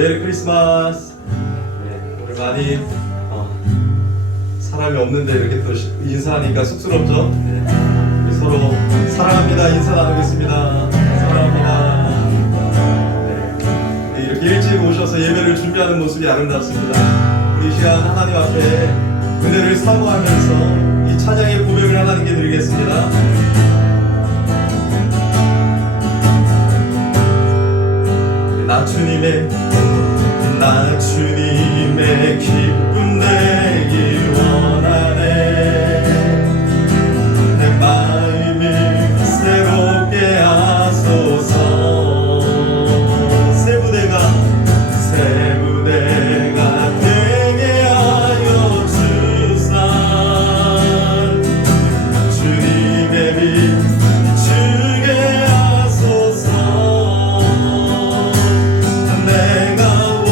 메리 크리스마스. 네, 오늘 많이 사람이 없는데 이렇게 또 인사하니까 쑥스럽죠? 네, 우리 서로 사랑합니다 인사 나누겠습니다. 사랑합니다. 네, 이렇게 일찍 오셔서 예배를 준비하는 모습이 아름답습니다. 우리 이 시간 하나님 앞에 은혜를 사모하면서 이 찬양의 고백을 하나님께 드리겠습니다. 나 주님의 기쁨 되기 원하네. 내 마음이 새롭게 하소서. 새 부대가 되게 하여 주사. 주님의 빛 주게 하소서. 내가 원하는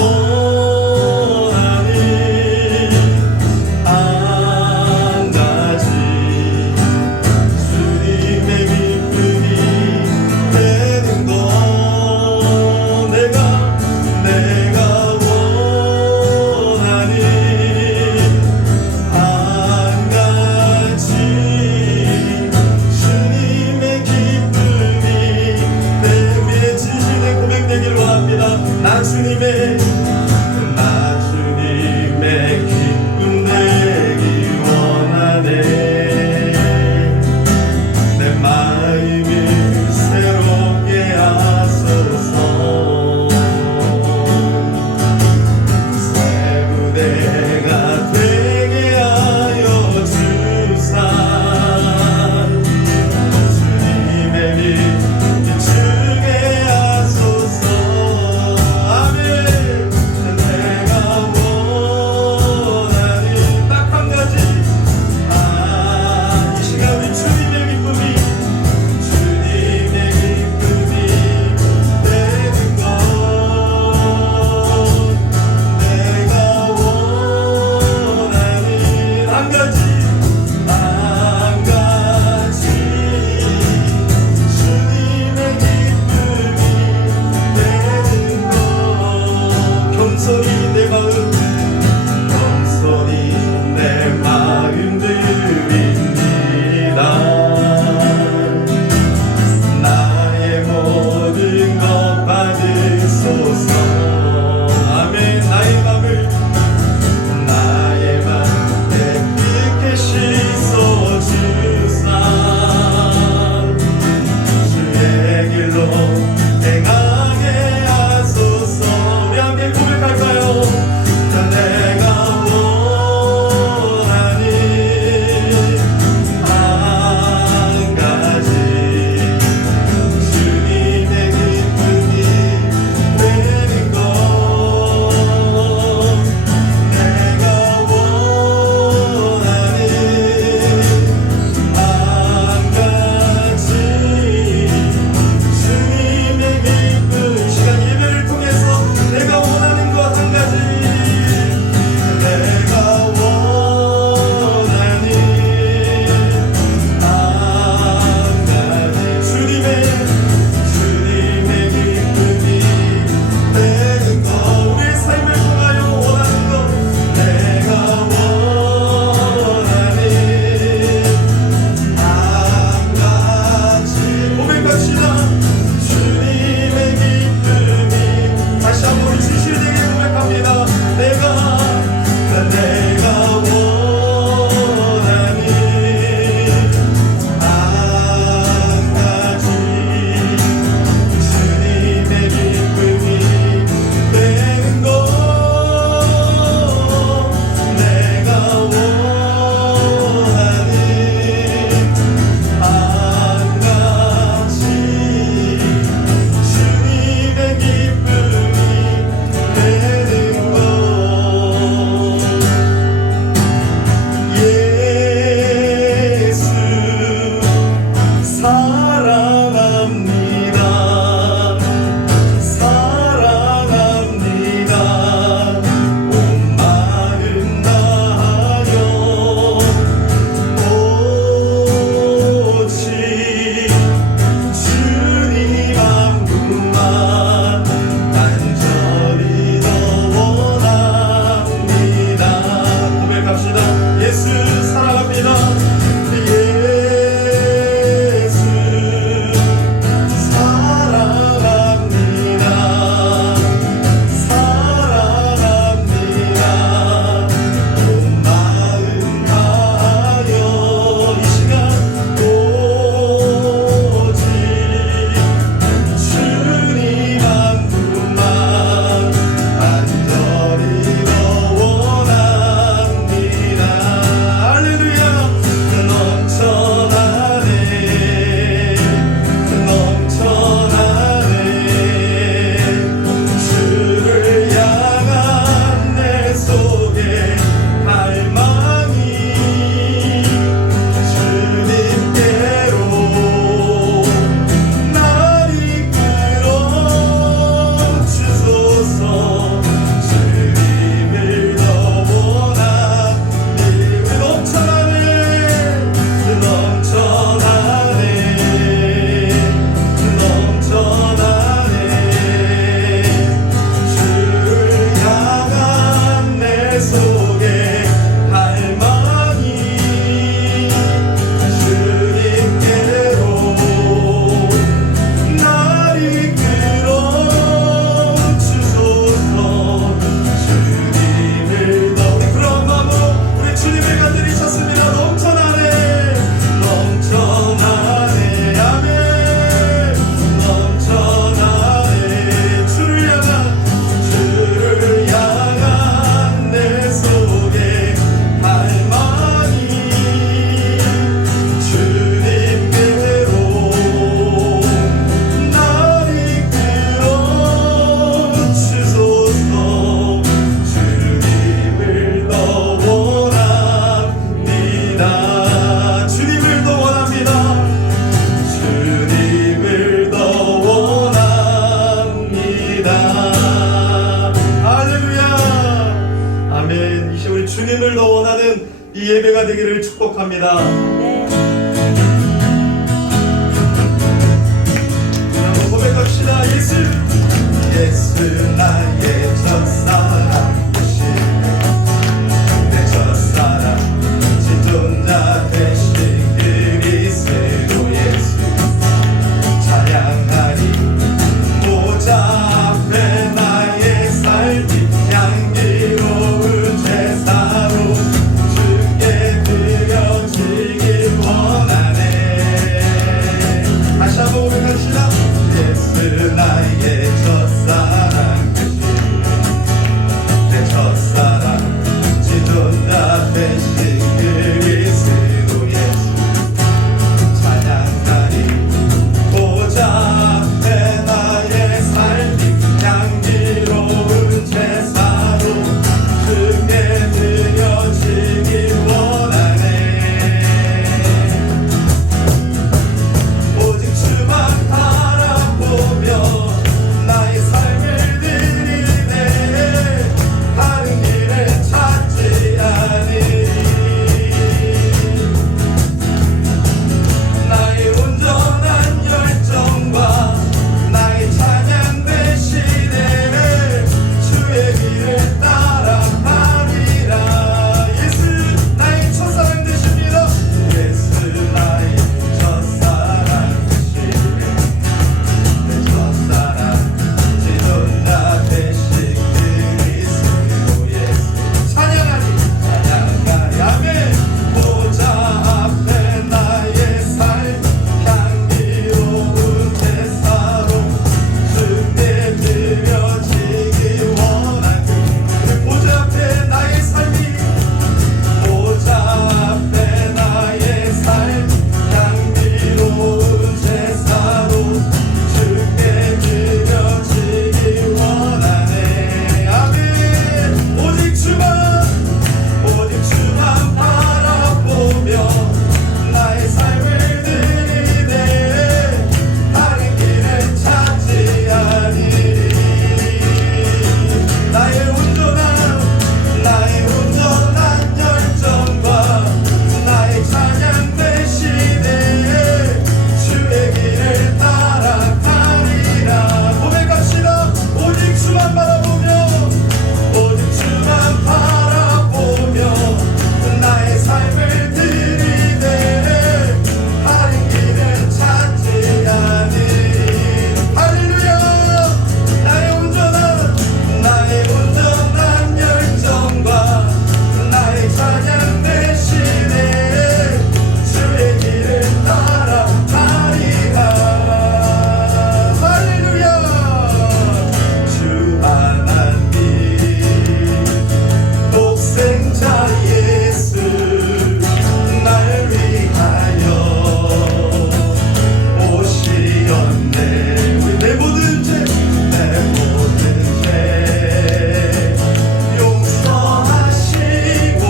합니다. 네. 한번 고백합시다. 예수 예수 나의 첫사랑 되시네 내 첫사랑 지존자 되신 그리스도 예수 찬양하리 보좌 앞에 나의 삶이 향기로운 제사로 주께 드려지길 원하네. 다시 한번 고백합시다. 예수 나의 첫사랑 되시네 내 첫사랑 지존자 되신 그리스도 예수 찬양하리 보좌 앞에 나의 삶이 향기로운 제사로 주께 드려지길 원하네. 오직 주만 바라보며 나의 삶을 드리네 다른 길을 찾지 않으리. 나의 온전한 열정과 나의 찬양 대신에 주의 길을 따라가리라. 예수 나의 첫사랑 되십니다. 예수 나의 첫사랑 되시네 내 첫사랑 지존자 되신 그리스도 예수 찬양하리 찬양하리 아멘. 보좌 앞에 나의 삶 향기로운 제사로 주께 드려지길 원하니 보좌 앞에 나의 삶이 보좌 앞에 나의 삶 향기로운 제사로 주께 드려지길 원하네. 아멘. 오직 주만 바라보며 나의 삶을 드리네 다른 길을 찾지 않으리. 나의 온전한 열정과 나의 찬양 대신에 주의 길을 따라가리라. 고백합시다. 오직 주만 바라보며 나의 삶을 드리네 다른 길을 찾지 않으리. 할렐루야. 나의 온전한 열정과 나의 찬양 대신에 주의 길을 따라가리라. 할렐루야. 주 하나님 독생자 예수 날 위하여 오시었네. 내 모든 죄 용서하시고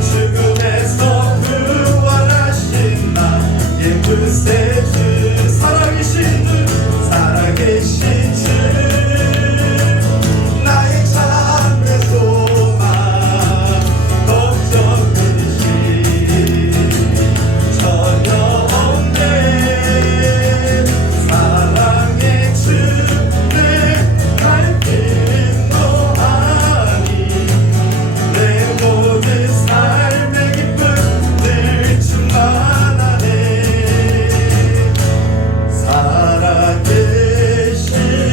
죽음에서 부활하신 나의 구세주 살아계신 주 나의 참된 소망 걱정이시 전혀 없네. 사랑의 주를 갈길 노하니 내 모든 삶의 기쁨 늘 충만하네. 살아계신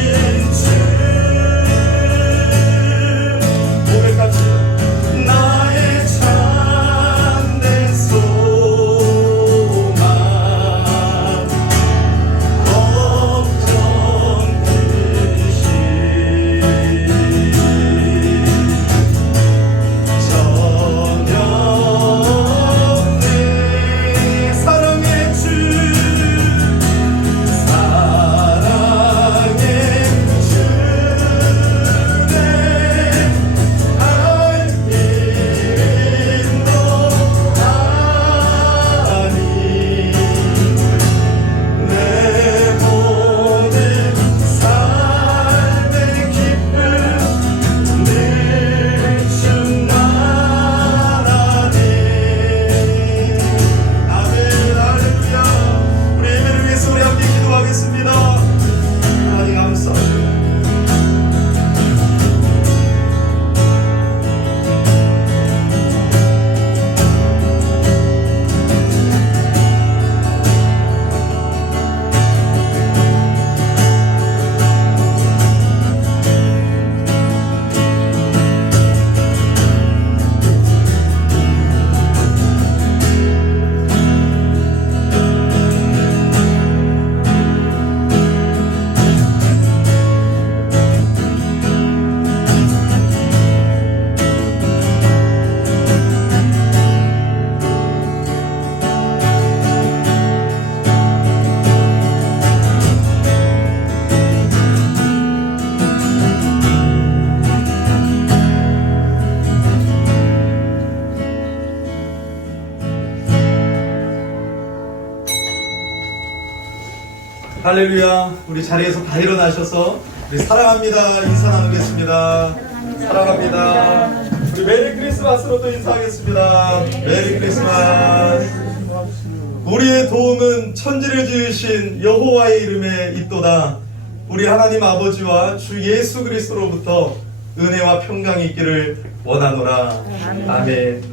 할렐루야. 우리 자리에서 다 일어나셔서 우리 사랑합니다 인사 나누겠습니다. 사랑합니다. 우리 메리 크리스마스로 또 인사하겠습니다. 메리 크리스마스. 우리의 도움은 천지를 지으신 여호와의 이름에 있도다. 우리 하나님 아버지와 주 예수 그리스도로부터 은혜와 평강이 있기를 원하노라. 아멘.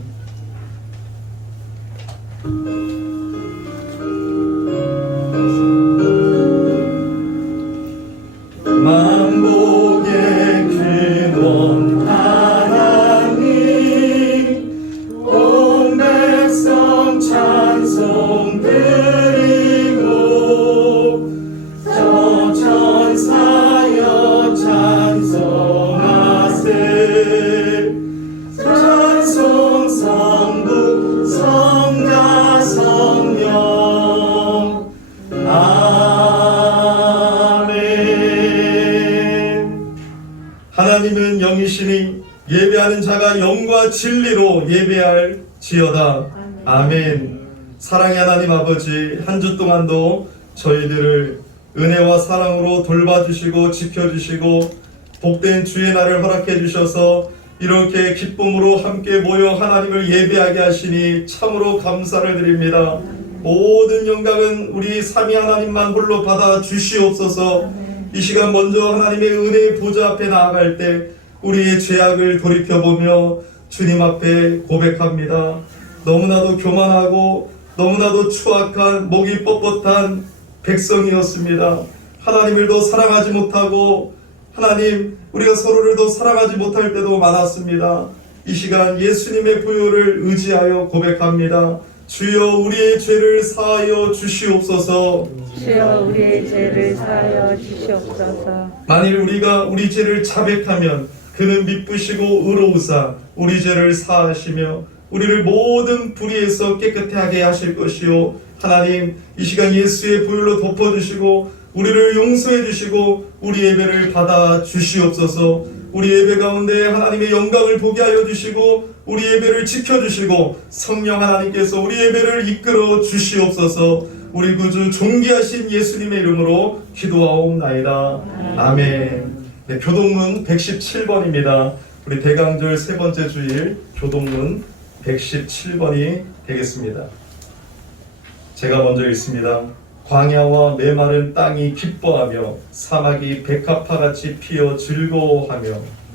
만복의 근원 하나님, 온 백성 찬송 드리고 저 천사여 찬송하세. 찬송 성부 성자 성령 하나님은 영이시니 예배하는 자가 영과 진리로 예배할지어다. 아멘. 사랑의 하나님 아버지, 한 주 동안도 저희들을 은혜와 사랑으로 돌봐주시고 지켜주시고 복된 주의 날을 허락해 주셔서 이렇게 기쁨으로 함께 모여 하나님을 예배하게 하시니 참으로 감사를 드립니다. 모든 영광은 우리 삼위 하나님만 홀로 받아 주시옵소서. 이 시간 먼저 하나님의 은혜의 보좌 앞에 나아갈 때 우리의 죄악을 돌이켜보며 주님 앞에 고백합니다. 너무나도 교만하고 너무나도 추악한 목이 뻣뻣한 백성이었습니다. 하나님을 더 사랑하지 못하고 하나님 우리가 서로를 더 사랑하지 못할 때도 많았습니다. 이 시간 예수님의 보혈을 의지하여 고백합니다. 주여 우리의 죄를 사하여 주시옵소서. 주여 우리의 죄를 사하여 주시옵소서. 만일 우리가 우리 죄를 자백하면 그는 미쁘시고 의로우사 우리 죄를 사하시며 우리를 모든 불의에서 깨끗게 하게 하실 것이요. 하나님 이 시간 예수의 보혈로 덮어주시고 우리를 용서해 주시고 우리 예배를 받아 주시옵소서. 우리 예배 가운데 하나님의 영광을 보게 하여 주시고 우리 예배를 지켜주시고 성령 하나님께서 우리 예배를 이끌어 주시옵소서. 우리 구주 존귀하신 예수님의 이름으로 기도하옵나이다. 아멘. 네, 교동문 117번입니다. 우리 대강절 세 번째 주일 교동문 117번이 되겠습니다. 제가 먼저 읽습니다. 광야와 메마른 땅이 기뻐하며 사막이 백합화같이 피어 즐거워하며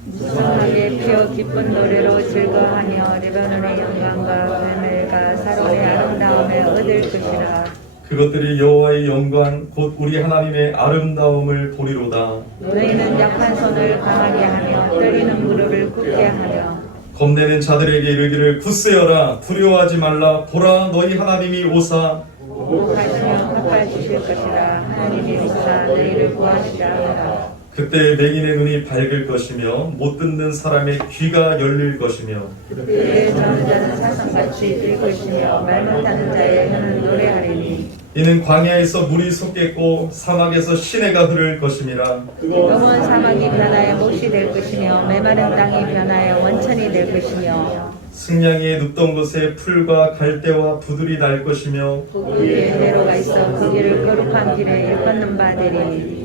무성하게 피어 기쁜 노래로 즐거워하며 레바논의 영광과 베멜과 사론의 아름다움을 얻을 것이라. 그것들이 여호와의 영광 곧 우리 하나님의 아름다움을 보리로다. 너희는 약한 손을 강하게 하며 떨리는 무릎을 굳게 하며 겁내는 자들에게 이르기를 굳세어라 두려워하지 말라. 보라 너희 하나님이 오사 보복하시며 갚아주실 것이라. 하나님이 오사 너희를 구하시라 하라. 그때 맹인의 눈이 밝을 것이며 못 듣는 사람의 귀가 열릴 것이며 그의 저는 자는 사슴같이 뛸 것이며 말 못하는 자의 혀는 노래하리니 이는 광야에서 물이 솟겠고 사막에서 시내가 흐를 것임이라. 검은 사막이 변하여 못이 될 것이며 메마른 땅이 변하여 원천이 될 것이며 승냥이의 눕던 곳에 풀과 갈대와 부들이 날 것이며 거기에 대로가 있어 거기를 거룩한 길에 일컫는 바 되리니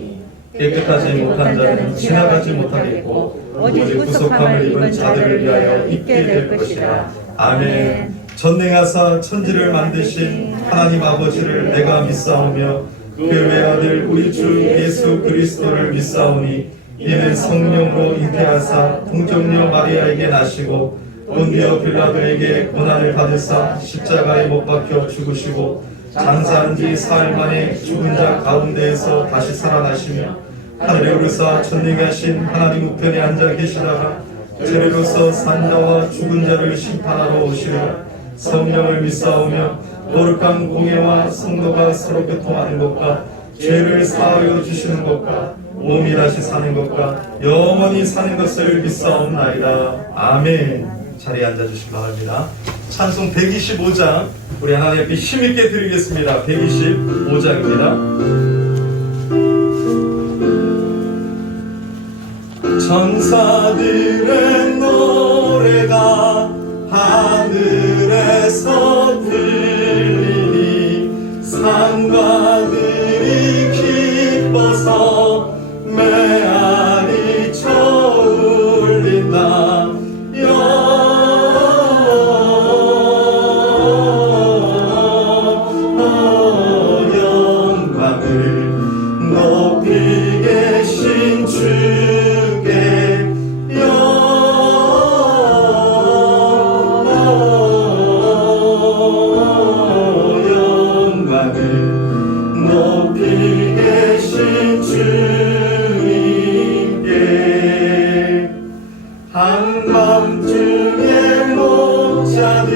깨끗하지 못한 자는 지나가지 못하겠고 오직 구속함을 입은 자들을 위하여 있게 될 것이라. 아멘. 전능하사 천지를 만드신 하나님 아버지를 내가 믿사오며 그 외아들 우리 주 예수 그리스도를 믿사오니 이는 성령으로 잉태하사 동정녀 마리아에게 나시고 본디오 빌라도에게 고난을 받으사 십자가에 못 박혀 죽으시고 장사한 지 사흘 만에 죽은 자 가운데에서 다시 살아나시며 하늘에 오르사 전능하신 하나님 우편에 앉아 계시다가 죄로서 산 자와 죽은 자를 심판하러 오시리라. 성령을 믿사오며 거룩한 공예와 성도가 서로 교통하는 것과 죄를 사하여 주시는 것과 몸이 다시 사는 것과 영원히 사는 것을 믿사옵나이다. 아멘. 자리에 앉아주시기 바랍니다. 찬송 125장 우리 하나님 앞에 힘있게 드리겠습니다. 125장입니다. 천사들의 노래가 하늘에서 들리니 산과 들이 높이 계신 주님께 한밤중에 목자들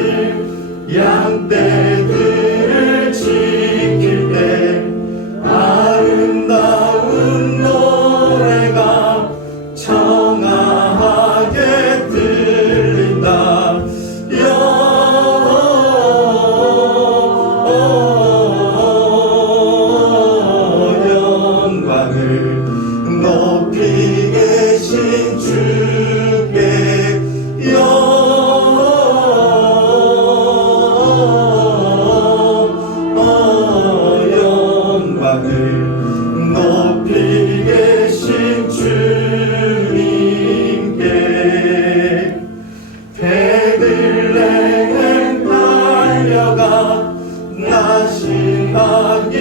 양떼들을 지킬 때 아름다운 노래가 청아하게 들린다. 영광을 높이 계신 주께 영광을 높이 계신 주님께 베들레헴 달려가 나신 아기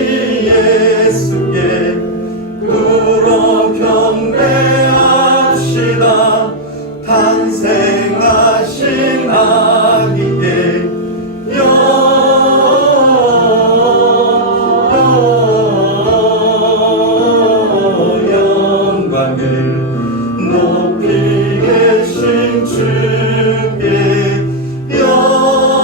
예수께 울어 경배합시다. 탄생하신 아기께 영광을 높이 계신 주께 영광을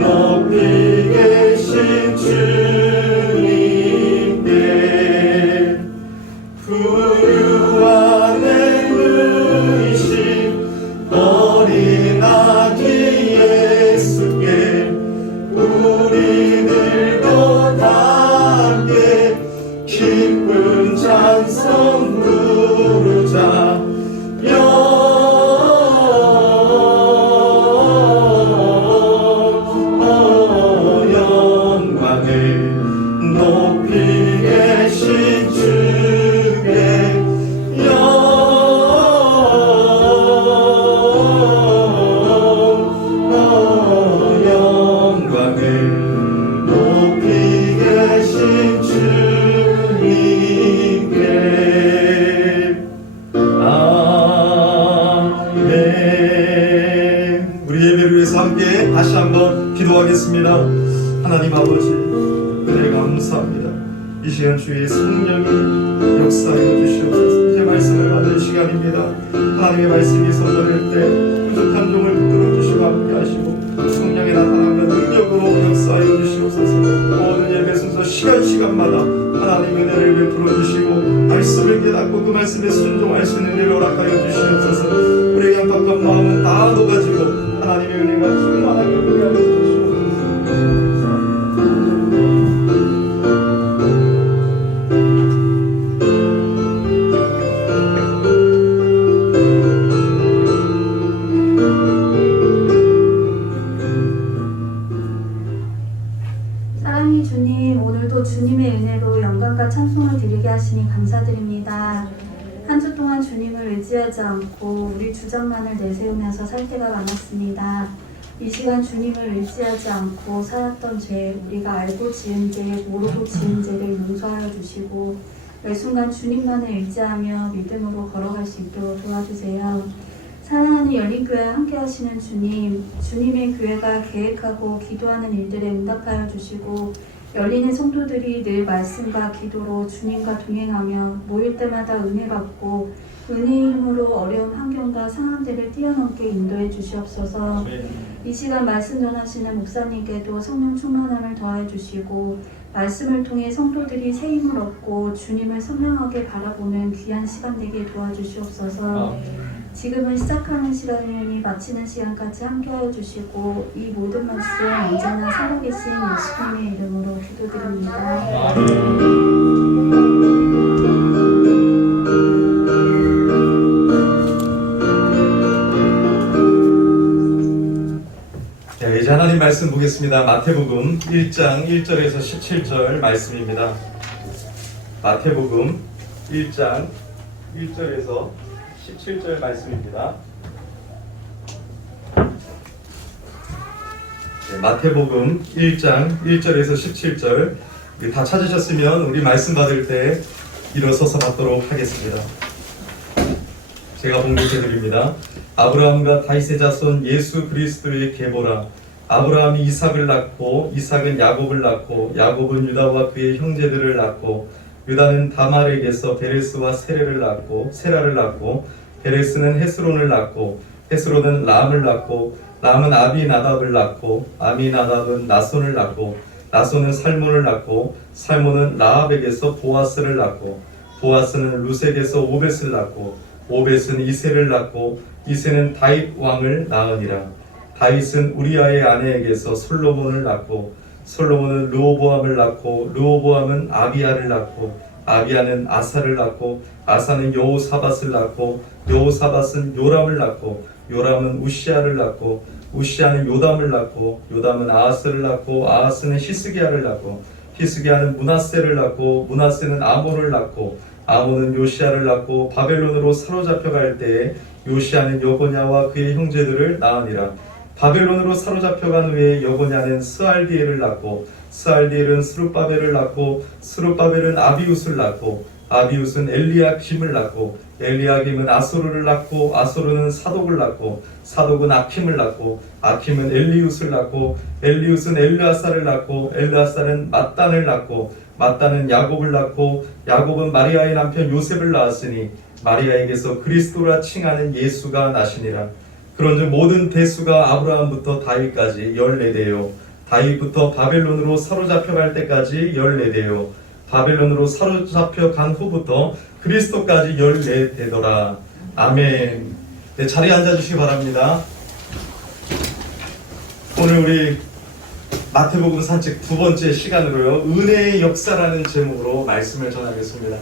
높이 계신 주님께 부유한 의심 어린 아기 예수께 우리들도 다 함께 기쁜 찬송 부르자. 영광을 높이 계신 주께 영광을 높이 계신 주님께 아멘. 우리 예배를 위해서 함께 다시 한번 기도하겠습니다. 하나님 아버지, 은혜 감사합니다. 이 시간 주의 성령이 역사하여 주시옵소서. 이제 말씀을 받는 시간입니다. 하나님의 말씀이 선포될 때 부족한 종을 붙들어 주시고 함께 하시고 성령의 나타남과 능력으로 역사하여 주시옵소서. 모든 예배 순서 시간마다 하나님의 은혜를 베풀어 주시고 말씀을 깨닫고 그 말씀에 순종할 수 있는 은혜를 허락하여 주시옵소서. 우리에게 안팎한 마음은 다 녹아지고 하나님의 은혜가 충만하게 하여 주시옵소서. 사랑의 주님, 오늘도 주님의 은혜로 영광과 찬송을 드리게 하시니 감사드립니다. 한 주 동안 주님을 의지하지 않고 우리 주장만을 내세우면서 살 때가 많았습니다. 이 시간 주님을 의지하지 않고 살았던 죄, 우리가 알고 지은 죄, 모르고 지은 죄를 용서하여 주시고 매 순간 주님만을 의지하며 믿음으로 걸어갈 수 있도록 도와주세요. 사랑하는 열린교회 함께 하시는 주님, 주님의 교회가 계획하고 기도하는 일들에 응답하여 주시고 열리는 성도들이 늘 말씀과 기도로 주님과 동행하며 모일 때마다 은혜 받고 은혜의 힘으로 어려운 환경과 상황들을 뛰어넘게 인도해 주시옵소서. 이 시간 말씀 전하시는 목사님께도 성령 충만함을 더해 주시고 말씀을 통해 성도들이 새 힘을 얻고 주님을 선명하게 바라보는 귀한 시간 되게 도와주시옵소서. 지금은 시작하는 시간이니 마치는 시간까지 함께하여 주시고 이 모든 말씀 언제나 살아계신 예수님의 이름으로 기도드립니다. 네, 이제 하나님 말씀 보겠습니다. 마태복음 1장 1절에서 17절 말씀입니다. 마태복음 1장 1절에서 17절 말씀입니다. 네, 마태복음 1장 1절에서 17절 다 찾으셨으면 우리 말씀 받을 때 일어서서 받도록 하겠습니다. 제가 봉독해 드립니다. 아브라함과 다윗의 자손 예수 그리스도의 계보라. 아브라함이 이삭을 낳고 이삭은 야곱을 낳고 야곱은 유다와 그의 형제들을 낳고 유다는 다말에게서 베레스와 세라를 낳고 베레스는 헤스론을 낳고 헤스론은 람을 낳고 람은 아비나답을 낳고 아비나답은 나손을 낳고 나손은 살몬을 낳고 살몬은 라합에게서 보아스를 낳고 보아스는 루색에서 오벳을 낳고 오벳은 이새를 낳고 이새는 다윗 왕을 낳으니라. 다윗은 우리아의 아내에게서 솔로몬을 낳고 솔로몬은 르호보암을 낳고 르호보암은 아비야를 낳고 아비야는 아사를 낳고 아사는 여호사밧을 낳고 여호사밧은 요람을 낳고 요람은 우시아를 낳고 우시아는 요담을 낳고 요담은 아하스를 낳고 아하스는 히스기야를 낳고 히스기야는 므낫세를 낳고 므낫세는 아몬을 낳고 아몬은 요시야를 낳고 바벨론으로 사로잡혀갈 때에 요시야는 여고냐와 그의 형제들을 낳으니라. 바벨론으로 사로잡혀간 후에 여고냐는 스알디엘을 낳고 스알디엘은 스룹바벨을 낳고 스룹바벨은 아비웃을 낳고 아비웃은 엘리야김을 낳고 엘리야김은 아소르를 낳고 아소르는 사독을 낳고 사독은 아킴을 낳고 아킴은 엘리웃을 낳고 엘리웃은 엘르아사를 낳고 엘르아사는 mat단을 낳고 mat단은 야곱을 낳고 야곱은 마리아의 남편 요셉을 낳았으니 마리아에게서 그리스도라 칭하는 예수가 나시니라. 그런즉 모든 대수가 아브라함부터 다윗까지 14대요 다윗부터 바벨론으로 사로잡혀갈 때까지 14대요 바벨론으로 사로잡혀 간 후부터 그리스도까지 14대더라. 아멘. 네, 자리에 앉아주시기 바랍니다. 오늘 우리 마태복음 산책 두 번째 시간으로요, 은혜의 역사라는 제목으로 말씀을 전하겠습니다.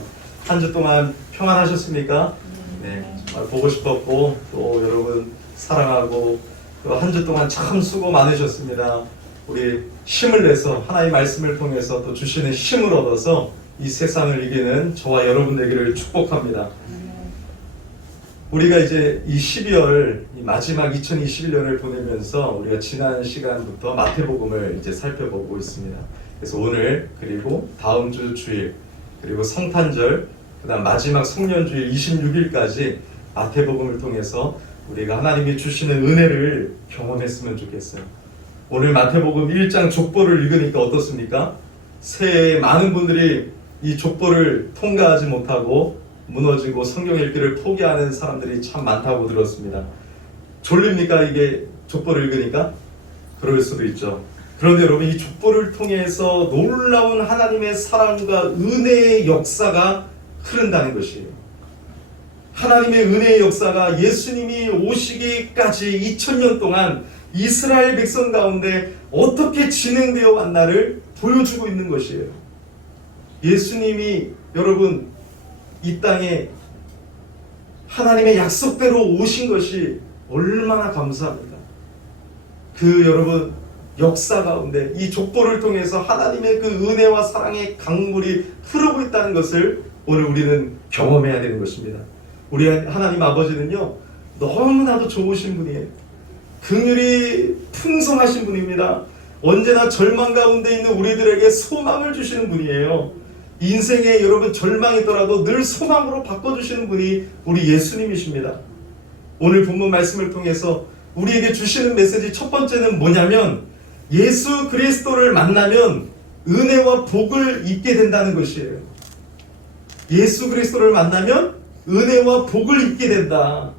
한 주 동안 평안하셨습니까? 네, 정말 보고 싶었고 또 여러분 사랑하고 한 주 동안 참 수고 많으셨습니다. 우리 힘을 내서 하나님의 말씀을 통해서 또 주시는 힘을 얻어서 이 세상을 이기는 저와 여러분 되기를 축복합니다. 우리가 이제 이 12월 이 마지막 2021년을 보내면서 우리가 지난 시간부터 마태복음을 이제 살펴보고 있습니다. 그래서 오늘 그리고 다음 주 주일 그리고 성탄절 그다음 마지막 송년주일 26일까지 마태복음을 통해서 우리가 하나님이 주시는 은혜를 경험했으면 좋겠어요. 오늘 마태복음 1장 족보를 읽으니까 어떻습니까? 새해에 많은 분들이 이 족보를 통과하지 못하고 무너지고 성경 읽기를 포기하는 사람들이 참 많다고 들었습니다. 졸립니까? 이게 족보를 읽으니까? 그럴 수도 있죠. 그런데 여러분, 이 족보를 통해서 놀라운 하나님의 사랑과 은혜의 역사가 흐른다는 것이에요. 하나님의 은혜의 역사가 예수님이 오시기까지 2000년 동안 이스라엘 백성 가운데 어떻게 진행되어 왔나를 보여주고 있는 것이에요. 예수님이 여러분 이 땅에 하나님의 약속대로 오신 것이 얼마나 감사합니다. 그 여러분 역사 가운데 이 족보를 통해서 하나님의 그 은혜와 사랑의 강물이 흐르고 있다는 것을 오늘 우리는 경험해야 되는 것입니다. 우리 하나님 아버지는요, 너무나도 좋으신 분이에요. 긍휼이 풍성하신 분입니다. 언제나 절망 가운데 있는 우리들에게 소망을 주시는 분이에요. 인생에 여러분 절망이 있더라도 늘 소망으로 바꿔주시는 분이 우리 예수님이십니다. 오늘 본문 말씀을 통해서 우리에게 주시는 메시지 첫 번째는 뭐냐면, 예수 그리스도를 만나면 은혜와 복을 입게 된다는 것이에요. 예수 그리스도를 만나면 은혜와 복을 입게 된다.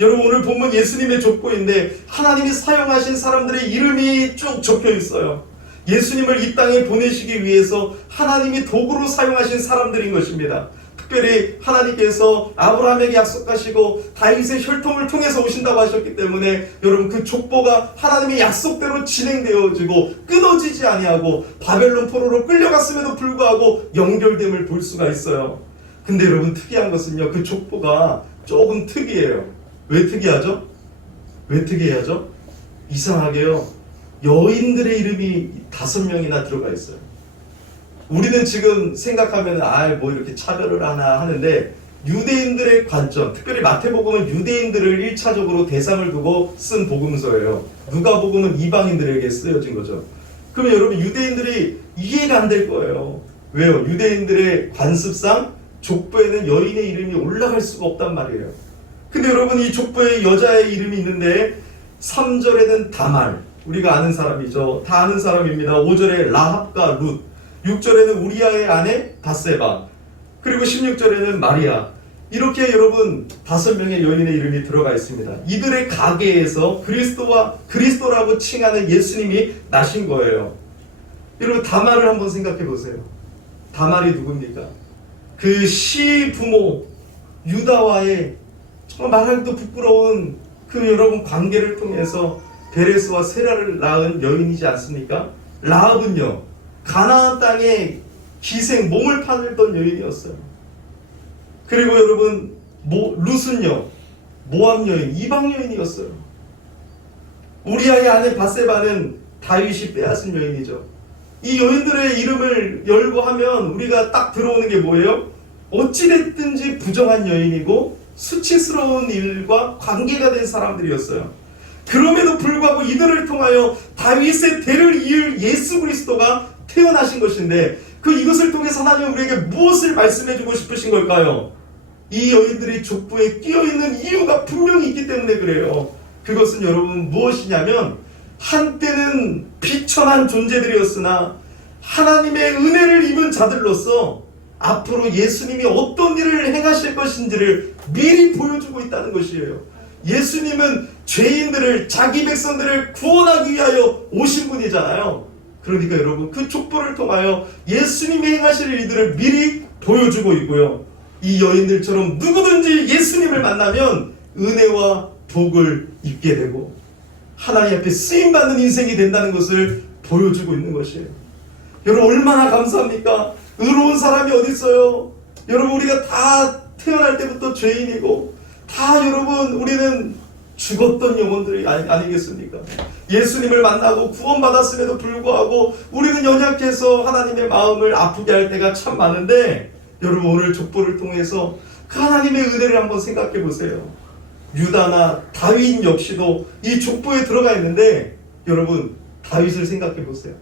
여러분, 오늘 본문 예수님의 족보인데 하나님이 사용하신 사람들의 이름이 쭉 적혀 있어요. 예수님을 이 땅에 보내시기 위해서 하나님이 도구로 사용하신 사람들인 것입니다. 특별히 하나님께서 아브라함에게 약속하시고 다윗의 혈통을 통해서 오신다고 하셨기 때문에 여러분, 그 족보가 하나님의 약속대로 진행되어지고 끊어지지 아니하고 바벨론 포로로 끌려갔음에도 불구하고 연결됨을 볼 수가 있어요. 근데 여러분, 특이한 것은요, 그 족보가 조금 특이해요. 왜 특이하죠? 왜 특이하죠? 이상하게요, 여인들의 이름이 5명이나 들어가 있어요. 우리는 지금 생각하면 뭐 이렇게 차별을 하나 하는데, 유대인들의 관점, 특별히 마태복음은 유대인들을 1차적으로 대상을 두고 쓴 복음서예요. 누가복음은 이방인들에게 쓰여진 거죠. 그러면 여러분, 유대인들이 이해가 안 될 거예요. 왜요? 유대인들의 관습상 족보에는 여인의 이름이 올라갈 수가 없단 말이에요. 근데 여러분, 이 족보에 여자의 이름이 있는데 3절에는 다말, 우리가 아는 사람이죠. 다 아는 사람입니다. 5절에 라합과 룻, 6절에는 우리아의 아내 바세바, 그리고 16절에는 마리아. 이렇게 여러분 5명의 여인의 이름이 들어가 있습니다. 이들의 가계에서 그리스도라고 칭하는 예수님이 나신 거예요. 여러분, 다말을 한번 생각해 보세요. 다말이 누굽니까? 그 시부모 유다와의 정말 말하기도 부끄러운 그 여러분 관계를 통해서 베레스와 세라를 낳은 여인이지 않습니까? 라합은요, 가나안 땅에 기생 몸을 팔던 여인이었어요. 그리고 여러분, 룻은요, 모압 여인, 이방 여인이었어요. 우리아의 아내 바세바는 다윗이 빼앗은 여인이죠. 이 여인들의 이름을 열고 하면 우리가 딱 들어오는 게 뭐예요? 어찌됐든지 부정한 여인이고 수치스러운 일과 관계가 된 사람들이었어요. 그럼에도 불구하고 이들을 통하여 다윗의 대를 이을 예수 그리스도가 태어나신 것인데, 이것을 통해서 하나님은 우리에게 무엇을 말씀해주고 싶으신 걸까요? 이 여인들이 족보에 끼어있는 이유가 분명히 있기 때문에 그래요. 그것은 여러분 무엇이냐면, 한때는 비천한 존재들이었으나 하나님의 은혜를 입은 자들로서 앞으로 예수님이 어떤 일을 행하실 것인지를 미리 보여주고 있다는 것이에요. 예수님은 죄인들을, 자기 백성들을 구원하기 위하여 오신 분이잖아요. 그러니까 여러분, 그 족보를 통하여 예수님이 행하실 일들을 미리 보여주고 있고요. 이 여인들처럼 누구든지 예수님을 만나면 은혜와 복을 입게 되고 하나님 앞에 쓰임받는 인생이 된다는 것을 보여주고 있는 것이에요. 여러분, 얼마나 감사합니까? 의로운 사람이 어디 있어요? 여러분, 우리가 다 태어날 때부터 죄인이고 다 여러분 우리는 죽었던 영혼들이 아니겠습니까? 예수님을 만나고 구원받았음에도 불구하고 우리는 연약해서 하나님의 마음을 아프게 할 때가 참 많은데, 여러분 오늘 족보를 통해서 그 하나님의 은혜를 한번 생각해 보세요. 유다나 다윗 역시도 이 족보에 들어가 있는데, 여러분 다윗을 생각해 보세요.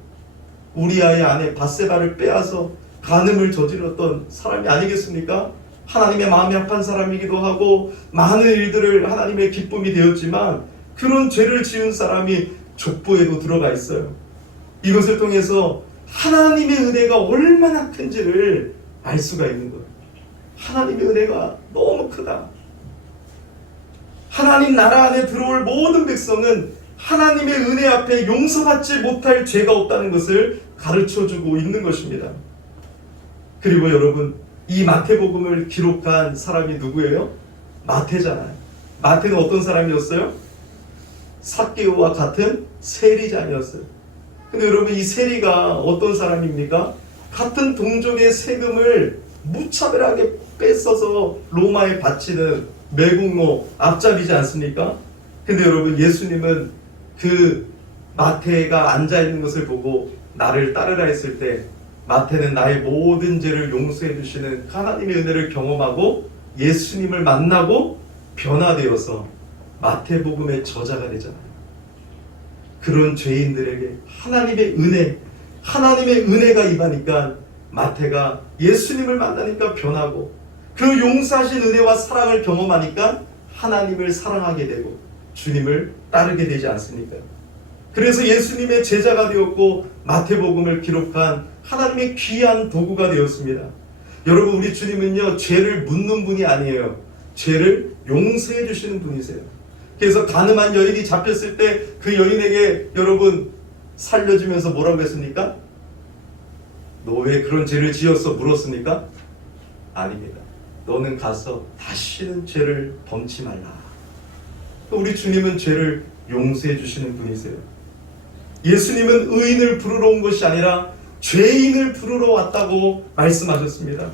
우리아의 아내 바세바를 빼앗아 간음을 저질렀던 사람이 아니겠습니까? 하나님의 마음이 아픈 사람이기도 하고 많은 일들을 하나님의 기쁨이 되었지만 그런 죄를 지은 사람이 족보에도 들어가 있어요. 이것을 통해서 하나님의 은혜가 얼마나 큰지를 알 수가 있는 거예요. 하나님의 은혜가 너무 크다. 하나님 나라 안에 들어올 모든 백성은 하나님의 은혜 앞에 용서받지 못할 죄가 없다는 것을 가르쳐주고 있는 것입니다. 그리고 여러분, 이 마태복음을 기록한 사람이 누구예요? 마태잖아요. 마태는 어떤 사람이었어요? 삭개오와 같은 세리장이었어요. 근데 여러분, 이 세리가 어떤 사람입니까? 같은 동족의 세금을 무차별하게 뺏어서 로마에 바치는 매국노 앞잡이지 않습니까? 근데 여러분, 예수님은 그 마태가 앉아있는 것을 보고 나를 따르라 했을 때 마태는 나의 모든 죄를 용서해 주시는 하나님의 은혜를 경험하고 예수님을 만나고 변화되어서 마태복음의 저자가 되잖아요. 그런 죄인들에게 하나님의 은혜가 임하니까 마태가 예수님을 만나니까 변하고, 그 용서하신 은혜와 사랑을 경험하니까 하나님을 사랑하게 되고 주님을 따르게 되지 않습니까? 그래서 예수님의 제자가 되었고 마태복음을 기록한 하나님의 귀한 도구가 되었습니다. 여러분, 우리 주님은요, 죄를 묻는 분이 아니에요. 죄를 용서해 주시는 분이세요. 그래서 가늠한 여인이 잡혔을 때 그 여인에게 여러분 살려주면서 뭐라고 했습니까? 너 왜 그런 죄를 지었어? 물었습니까? 아닙니다. 너는 가서 다시는 죄를 범치 말라. 우리 주님은 죄를 용서해 주시는 분이세요. 예수님은 의인을 부르러 온 것이 아니라 죄인을 부르러 왔다고 말씀하셨습니다.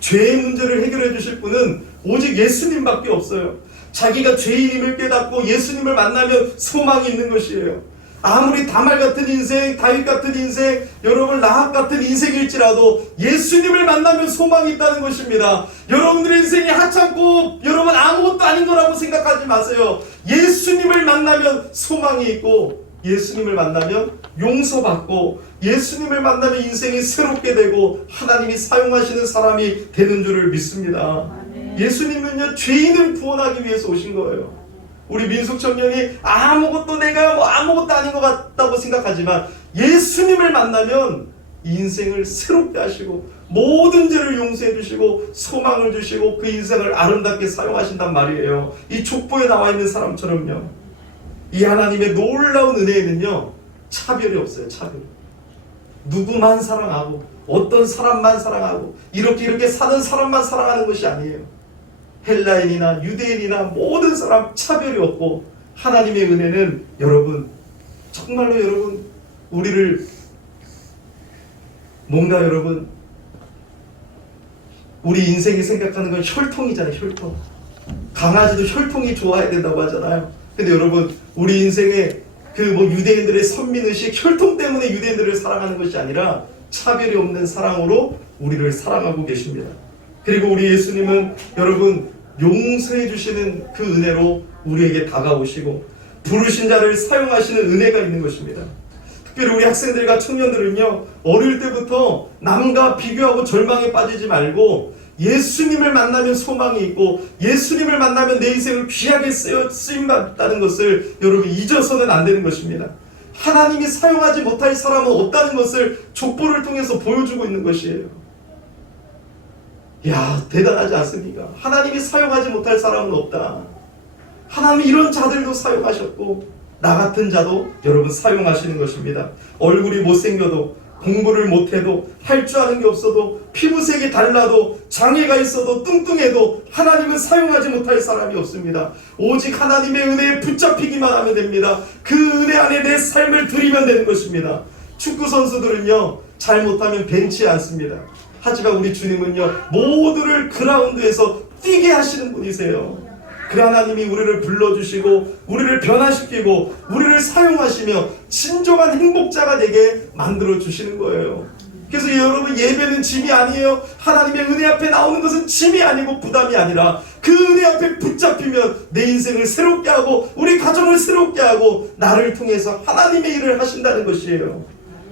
죄의 문제를 해결해 주실 분은 오직 예수님밖에 없어요. 자기가 죄인임을 깨닫고 예수님을 만나면 소망이 있는 것이에요. 아무리 다말 같은 인생, 다윗 같은 인생, 여러분 라합 같은 인생일지라도 예수님을 만나면 소망이 있다는 것입니다. 여러분들의 인생이 하찮고 여러분 아무것도 아닌 거라고 생각하지 마세요. 예수님을 만나면 소망이 있고, 예수님을 만나면 용서받고, 예수님을 만나면 인생이 새롭게 되고 하나님이 사용하시는 사람이 되는 줄을 믿습니다. 예수님은요, 죄인을 구원하기 위해서 오신 거예요. 우리 민숙 청년이 아무것도 내가 아무것도 아닌 것 같다고 생각하지만 예수님을 만나면 인생을 새롭게 하시고 모든 죄를 용서해 주시고 소망을 주시고 그 인생을 아름답게 사용하신단 말이에요. 이 족보에 나와 있는 사람처럼요. 이 하나님의 놀라운 은혜에는요, 차별이 없어요. 차별. 누구만 사랑하고 어떤 사람만 사랑하고 이렇게 사는 사람만 사랑하는 것이 아니에요. 헬라인이나 유대인이나 모든 사람 차별이 없고, 하나님의 은혜는 여러분, 정말로 여러분, 우리를 뭔가 여러분, 우리 인생이 생각하는 건 혈통이잖아요. 혈통. 강아지도 혈통이 좋아야 된다고 하잖아요. 근데 여러분, 우리 인생의 유대인들의 선민의식, 혈통 때문에 유대인들을 사랑하는 것이 아니라 차별이 없는 사랑으로 우리를 사랑하고 계십니다. 그리고 우리 예수님은 여러분, 용서해 주시는 그 은혜로 우리에게 다가오시고 부르신 자를 사용하시는 은혜가 있는 것입니다. 특별히 우리 학생들과 청년들은요, 어릴 때부터 남과 비교하고 절망에 빠지지 말고 예수님을 만나면 소망이 있고 예수님을 만나면 내 인생을 귀하게 쓰임받다는 것을 여러분 잊어서는 안 되는 것입니다. 하나님이 사용하지 못할 사람은 없다는 것을 족보를 통해서 보여주고 있는 것이에요. 이야, 대단하지 않습니까? 하나님이 사용하지 못할 사람은 없다. 하나님이 이런 자들도 사용하셨고 나 같은 자도 여러분 사용하시는 것입니다. 얼굴이 못생겨도 공부를 못해도 할 줄 아는 게 없어도 피부색이 달라도 장애가 있어도 뚱뚱해도 하나님은 사용하지 못할 사람이 없습니다. 오직 하나님의 은혜에 붙잡히기만 하면 됩니다. 그 은혜 안에 내 삶을 드리면 되는 것입니다. 축구 선수들은요, 잘못하면 벤치에 앉습니다. 하지만 우리 주님은요, 모두를 그라운드에서 뛰게 하시는 분이세요. 그 하나님이 우리를 불러주시고 우리를 변화시키고 우리를 사용하시며 진정한 행복자가 되게 만들어주시는 거예요. 그래서 여러분, 예배는 짐이 아니에요. 하나님의 은혜 앞에 나오는 것은 짐이 아니고 부담이 아니라 그 은혜 앞에 붙잡히면 내 인생을 새롭게 하고 우리 가정을 새롭게 하고 나를 통해서 하나님의 일을 하신다는 것이에요.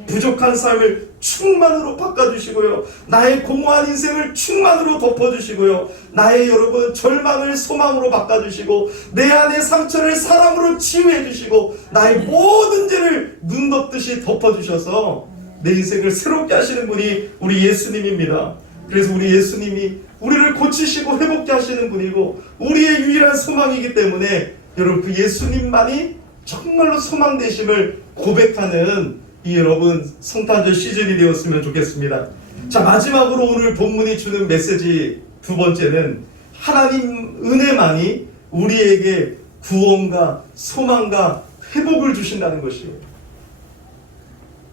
부족한 삶을 충만으로 바꿔주시고요, 나의 공허한 인생을 충만으로 덮어주시고요, 나의 여러분 절망을 소망으로 바꿔주시고 내 안의 상처를 사랑으로 치유해주시고 나의 모든 죄를 눈 덮듯이 덮어주셔서 내 인생을 새롭게 하시는 분이 우리 예수님입니다. 그래서 우리 예수님이 우리를 고치시고 회복케 하시는 분이고 우리의 유일한 소망이기 때문에 여러분, 그 예수님만이 정말로 소망되심을 고백하는 이 여러분 성탄절 시즌이 되었으면 좋겠습니다. 자, 마지막으로 오늘 본문이 주는 메시지 두 번째는 하나님 은혜만이 우리에게 구원과 소망과 회복을 주신다는 것이에요.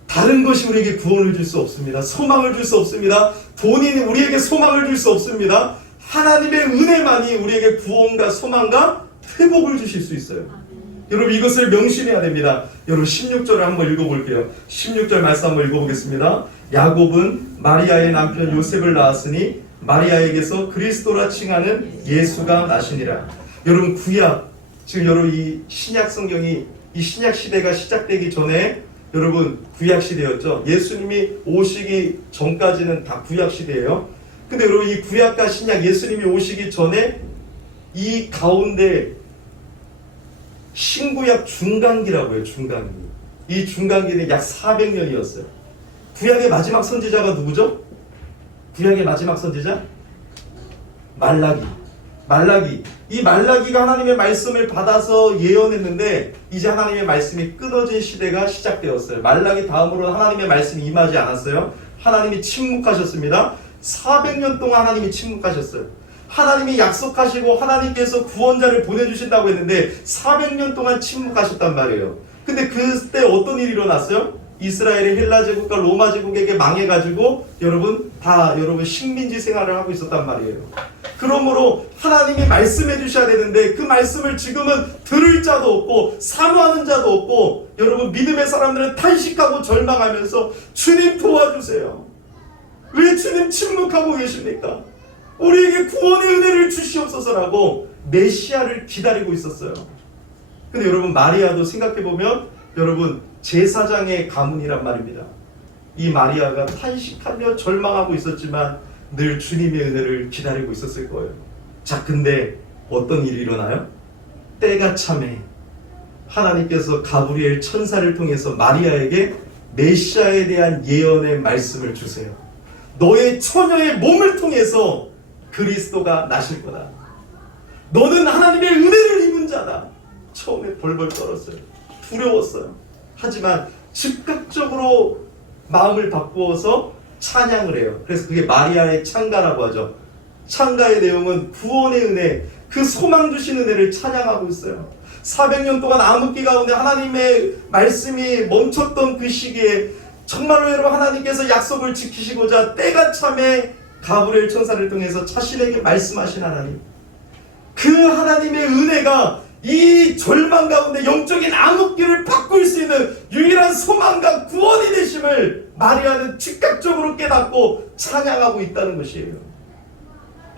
다른 것이 우리에게 구원을 줄 수 없습니다. 소망을 줄 수 없습니다. 돈이 우리에게 소망을 줄 수 없습니다. 하나님의 은혜만이 우리에게 구원과 소망과 회복을 주실 수 있어요. 여러분, 이것을 명심해야 됩니다. 여러분, 16절을 한번 읽어볼게요. 16절 말씀 한번 읽어보겠습니다. 야곱은 마리아의 남편 요셉을 낳았으니 마리아에게서 그리스도라 칭하는 예수가 나시니라. 여러분, 구약, 지금 여러분 이 신약 성경이, 이 신약 시대가 시작되기 전에 여러분 구약 시대였죠. 예수님이 오시기 전까지는 다 구약 시대예요. 근데 여러분, 이 구약과 신약, 예수님이 오시기 전에 이 가운데 신구약 중간기라고 해요. 중간기. 이 중간기는 약 400년이었어요. 구약의 마지막 선지자가 누구죠? 구약의 마지막 선지자? 말라기. 이 말라기가 하나님의 말씀을 받아서 예언했는데 이제 하나님의 말씀이 끊어진 시대가 시작되었어요. 말라기 다음으로 하나님의 말씀이 임하지 않았어요. 하나님이 침묵하셨습니다. 400년 동안 하나님이 침묵하셨어요. 하나님이 약속하시고 하나님께서 구원자를 보내주신다고 했는데 400년 동안 침묵하셨단 말이에요. 근데 그때 어떤 일이 일어났어요? 이스라엘의 헬라 제국과 로마 제국에게 망해가지고 여러분 식민지 생활을 하고 있었단 말이에요. 그러므로 하나님이 말씀해 주셔야 되는데 그 말씀을 지금은 들을 자도 없고 사모하는 자도 없고 여러분, 믿음의 사람들은 탄식하고 절망하면서 주님 도와주세요. 왜 주님 침묵하고 계십니까? 우리에게 구원의 은혜를 주시옵소서라고 메시아를 기다리고 있었어요. 근데 여러분, 마리아도 생각해보면 여러분 제사장의 가문이란 말입니다. 이 마리아가 탄식하며 절망하고 있었지만 늘 주님의 은혜를 기다리고 있었을 거예요. 자, 근데 어떤 일이 일어나요? 때가 참에 하나님께서 가브리엘 천사를 통해서 마리아에게 메시아에 대한 예언의 말씀을 주세요. 너의 처녀의 몸을 통해서 그리스도가 나실 거다. 너는 하나님의 은혜를 입은 자다. 처음에 벌벌 떨었어요. 두려웠어요. 하지만 즉각적으로 마음을 바꾸어서 찬양을 해요. 그래서 그게 마리아의 찬가라고 하죠. 찬가의 내용은 구원의 은혜, 그 소망 주신 은혜를 찬양하고 있어요. 400년 동안 암흑기 가운데 하나님의 말씀이 멈췄던 그 시기에 정말로 여러분 하나님께서 약속을 지키시고자 때가 참에 가브리엘 천사를 통해서 자신에게 말씀하신 하나님, 그 하나님의 은혜가 이 절망 가운데 영적인 암흑기를 바꿀 수 있는 유일한 소망과 구원이 되심을 마리아는 즉각적으로 깨닫고 찬양하고 있다는 것이에요.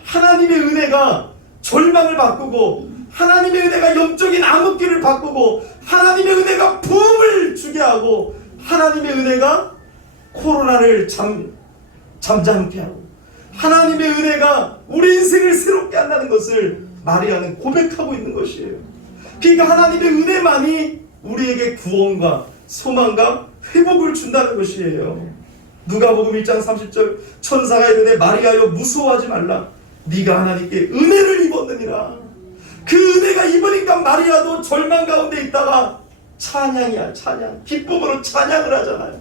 하나님의 은혜가 절망을 바꾸고, 하나님의 은혜가 영적인 암흑기를 바꾸고, 하나님의 은혜가 부흥을 주게 하고, 하나님의 은혜가 코로나를 잠잠케 하고, 하나님의 은혜가 우리 인생을 새롭게 한다는 것을 마리아는 고백하고 있는 것이에요. 그러니까 하나님의 은혜만이 우리에게 구원과 소망과 회복을 준다는 것이에요. 누가복음 1장 30절 천사가 이르되 마리아여 무서워하지 말라. 네가 하나님께 은혜를 입었느니라. 그 은혜가 입으니까 마리아도 절망 가운데 있다가 찬양이야, 찬양. 기쁨으로 찬양을 하잖아요.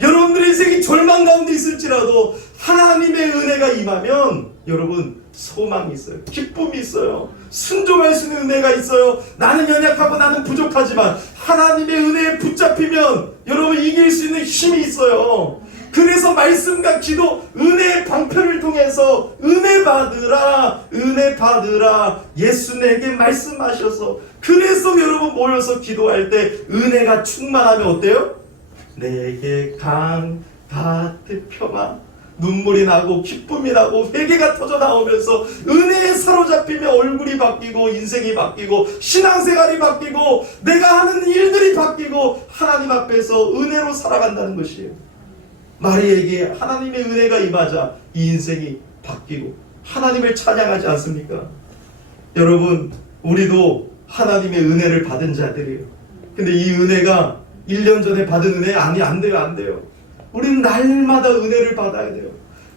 여러분들의 인생이 절망 가운데 있을지라도 하나님의 은혜가 임하면 여러분 소망이 있어요. 기쁨이 있어요. 순종할 수 있는 은혜가 있어요. 나는 연약하고 나는 부족하지만 하나님의 은혜에 붙잡히면 여러분 이길 수 있는 힘이 있어요. 그래서 말씀과 기도, 은혜의 방편을 통해서 은혜 받으라, 은혜 받으라. 예수 내게 말씀하셔서, 그래서 여러분 모여서 기도할 때 은혜가 충만하면 어때요? 내게 강 같은 평화, 눈물이 나고 기쁨이 나고 회개가 터져 나오면서 은혜에 사로잡히며 얼굴이 바뀌고 인생이 바뀌고 신앙생활이 바뀌고 내가 하는 일들이 바뀌고 하나님 앞에서 은혜로 살아간다는 것이에요. 마리아에게 하나님의 은혜가 임하자 이 인생이 바뀌고 하나님을 찬양하지 않습니까? 여러분, 우리도 하나님의 은혜를 받은 자들이에요. 근데 이 은혜가 1년 전에 받은 은혜 안 돼요. 우리는 날마다 은혜를 받아야 돼요.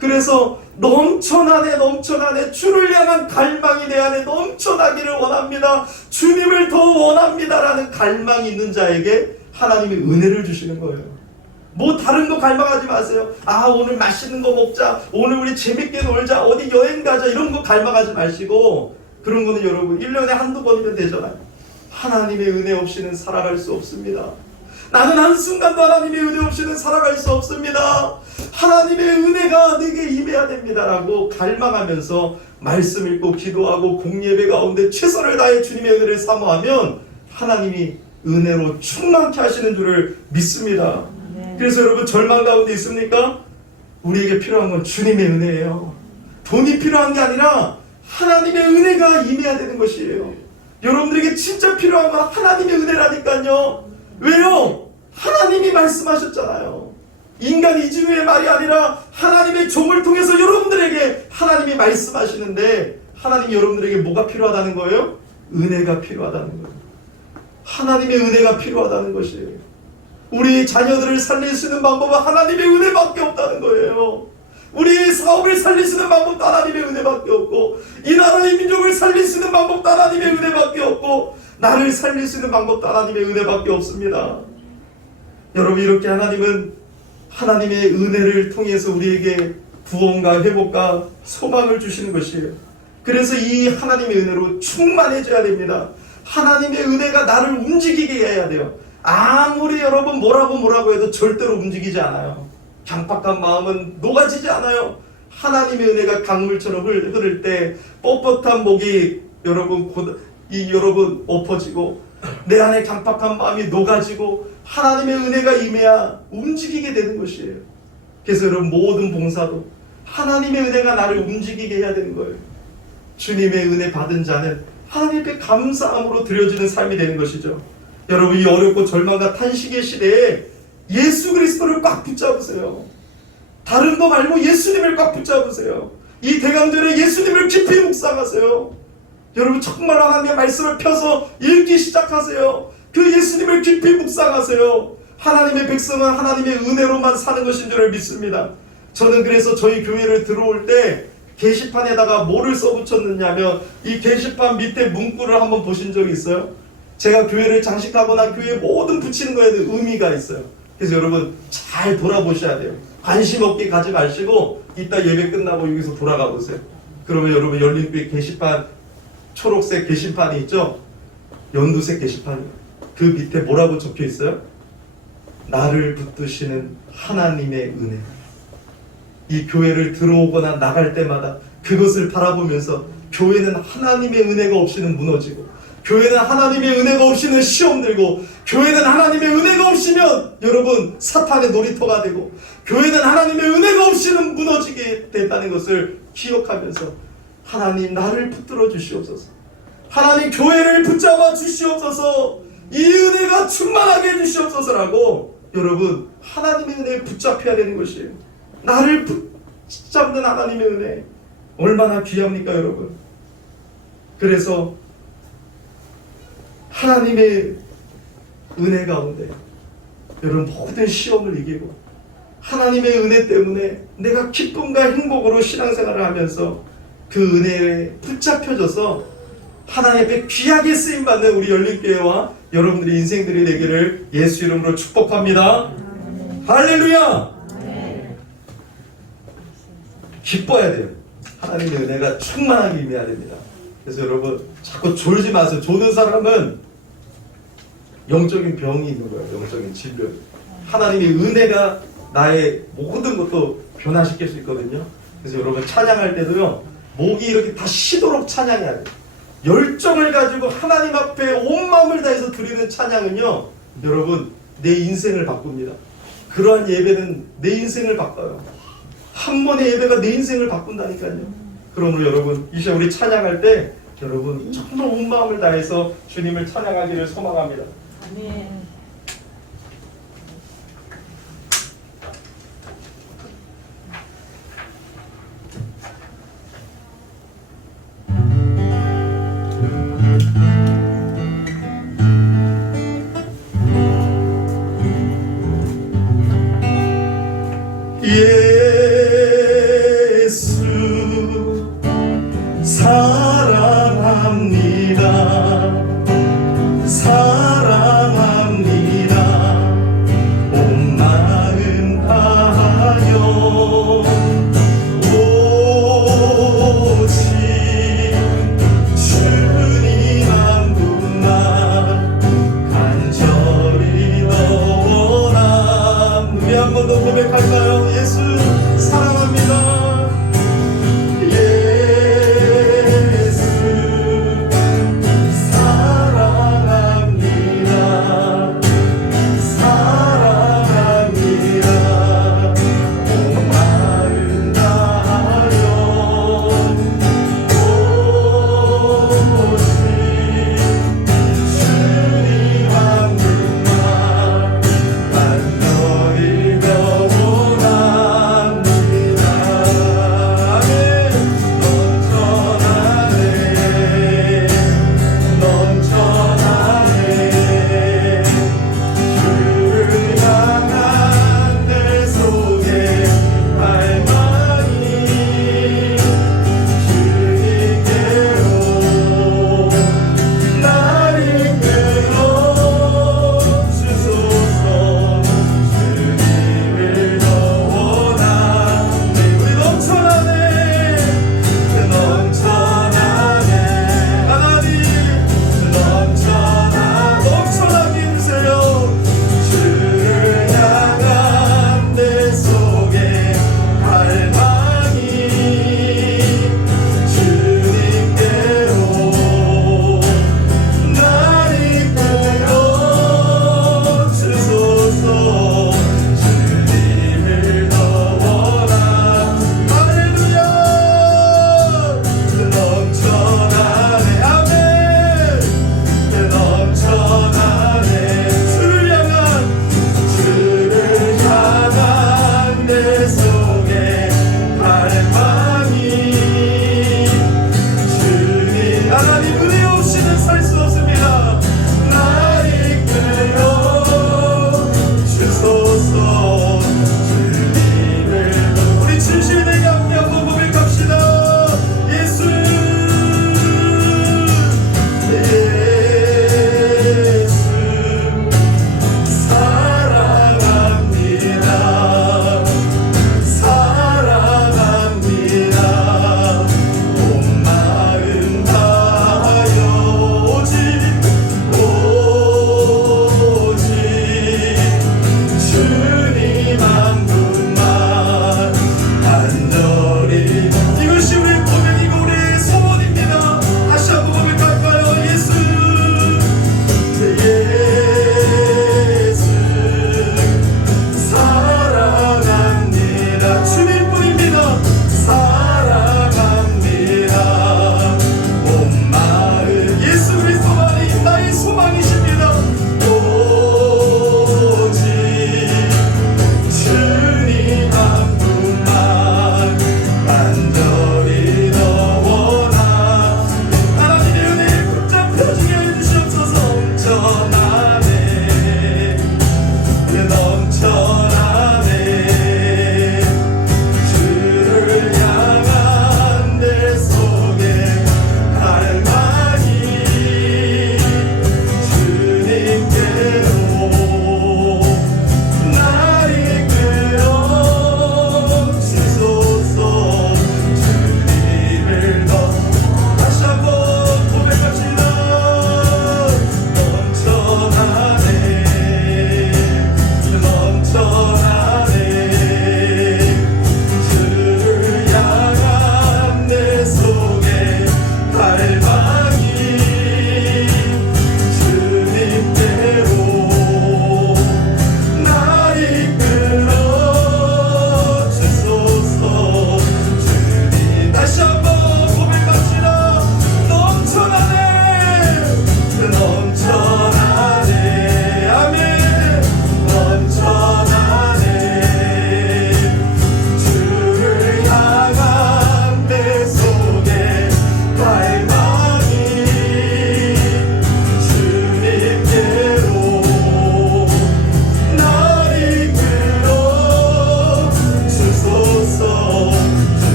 그래서 넘쳐나네 주를 향한 갈망이 내 안에 넘쳐나기를 원합니다. 주님을 더 원합니다라는 갈망이 있는 자에게 하나님이 은혜를 주시는 거예요. 뭐 다른 거 갈망하지 마세요. 아, 오늘 맛있는 거 먹자, 오늘 우리 재밌게 놀자, 어디 여행 가자, 이런 거 갈망하지 마시고, 그런 거는 여러분 1년에 한두 번이면 되잖아요. 하나님의 은혜 없이는 살아갈 수 없습니다. 나는 한순간도 하나님의 은혜 없이는 살아갈 수 없습니다. 하나님의 은혜가 내게 임해야 됩니다라고 갈망하면서 말씀 읽고 기도하고 공예배 가운데 최선을 다해 주님의 은혜를 사모하면 하나님이 은혜로 충만케 하시는 줄을 믿습니다. 그래서 여러분 절망 가운데 있습니까? 우리에게 필요한 건 주님의 은혜예요. 돈이 필요한 게 아니라 하나님의 은혜가 임해야 되는 것이에요. 여러분들에게 진짜 필요한 건 하나님의 은혜라니까요. 왜요? 하나님이 말씀하셨잖아요. 인간 이중의 말이 아니라 하나님의 종을 통해서 여러분들에게 하나님이 말씀하시는데, 하나님이 여러분들에게 뭐가 필요하다는 거예요? 은혜가 필요하다는 거예요. 하나님의 은혜가 필요하다는 것이에요. 우리 자녀들을 살릴 수 있는 방법은 하나님의 은혜밖에 없다는 거예요. 우리의 사업을 살릴 수 있는 방법도 하나님의 은혜밖에 없고, 이 나라의 민족을 살릴 수 있는 방법도 하나님의 은혜밖에 없고, 나를 살릴 수 있는 방법도 하나님의 은혜밖에 없습니다. 여러분, 이렇게 하나님은 하나님의 은혜를 통해서 우리에게 구원과 회복과 소망을 주시는 것이에요. 그래서 이 하나님의 은혜로 충만해져야 됩니다. 하나님의 은혜가 나를 움직이게 해야 돼요. 아무리 여러분 뭐라고 해도 절대로 움직이지 않아요. 강팍한 마음은 녹아지지 않아요. 하나님의 은혜가 강물처럼 흐를 때 뻣뻣한 목이 여러분 엎어지고 내 안에 강팍한 마음이 녹아지고 하나님의 은혜가 임해야 움직이게 되는 것이에요. 그래서 여러분 모든 봉사도 하나님의 은혜가 나를 움직이게 해야 되는 거예요. 주님의 은혜 받은 자는 하나님께 감사함으로 드려지는 삶이 되는 것이죠. 여러분, 이 어렵고 절망과 탄식의 시대에 예수 그리스도를 꽉 붙잡으세요. 다른 거 말고 예수님을 꽉 붙잡으세요. 이 대강절에 예수님을 깊이 묵상하세요. 여러분 정말 하나님의 말씀을 펴서 읽기 시작하세요. 그 예수님을 깊이 묵상하세요. 하나님의 백성은 하나님의 은혜로만 사는 것인 줄 믿습니다. 저는 그래서 저희 교회를 들어올 때 게시판에다가 뭐를 써붙였느냐면 이 게시판 밑에 문구를 한번 보신 적이 있어요? 제가 교회를 장식하거나 교회에 뭐든 붙이는 거에도 의미가 있어요. 그래서 여러분 잘 돌아보셔야 돼요. 관심 없게 가지 마시고 이따 예배 끝나고 여기서 돌아가 보세요. 그러면 여러분 열린교회 게시판 초록색 게시판이 있죠? 연두색 게시판 그 밑에 뭐라고 적혀 있어요? 나를 붙드시는 하나님의 은혜. 이 교회를 들어오거나 나갈 때마다 그것을 바라보면서 교회는 하나님의 은혜가 없이는 무너지고, 교회는 하나님의 은혜가 없이는 시험 들고, 교회는 하나님의 은혜가 없이면 여러분 사탄의 놀이터가 되고, 교회는 하나님의 은혜가 없이는 무너지게 된다는 것을 기억하면서 하나님 나를 붙들어 주시옵소서. 하나님 교회를 붙잡아 주시옵소서. 이 은혜가 충만하게 해주시옵소서라고 여러분 하나님의 은혜에 붙잡혀야 되는 것이에요. 나를 붙잡는 하나님의 은혜 얼마나 귀합니까 여러분. 그래서 하나님의 은혜 가운데 여러분 모든 시험을 이기고 하나님의 은혜 때문에 내가 기쁨과 행복으로 신앙생활을 하면서 그 은혜에 붙잡혀져서 하나님 앞에 귀하게 쓰임받는 우리 열린교회와 여러분들의 인생들이 되기를 예수 이름으로 축복합니다. 할렐루야. 기뻐야 돼요. 하나님의 은혜가 충만하게 임해야 됩니다. 그래서 여러분 자꾸 졸지 마세요. 조는 사람은 영적인 병이 있는 거예요. 영적인 질병. 하나님의 은혜가 나의 모든 것도 변화시킬 수 있거든요. 그래서 여러분 찬양할 때도요, 목이 이렇게 다 쉬도록 찬양해야 돼요. 열정을 가지고 하나님 앞에 온 마음을 다해서 드리는 찬양은요, 여러분 내 인생을 바꿉니다. 그러한 예배는 내 인생을 바꿔요. 한 번의 예배가 내 인생을 바꾼다니까요. 그러므로 여러분 이 시간 우리 찬양할 때 여러분 정말 온 마음을 다해서 주님을 찬양하기를 소망합니다. 아멘. 예수 사랑합니다. 사랑합니다. 온 마음 다하여 오직 주님 한 분만 간절히 원함. 우리 한 번 더 고백할까요? 예수 사랑합니다. 주님 한 분만 간절히 원함.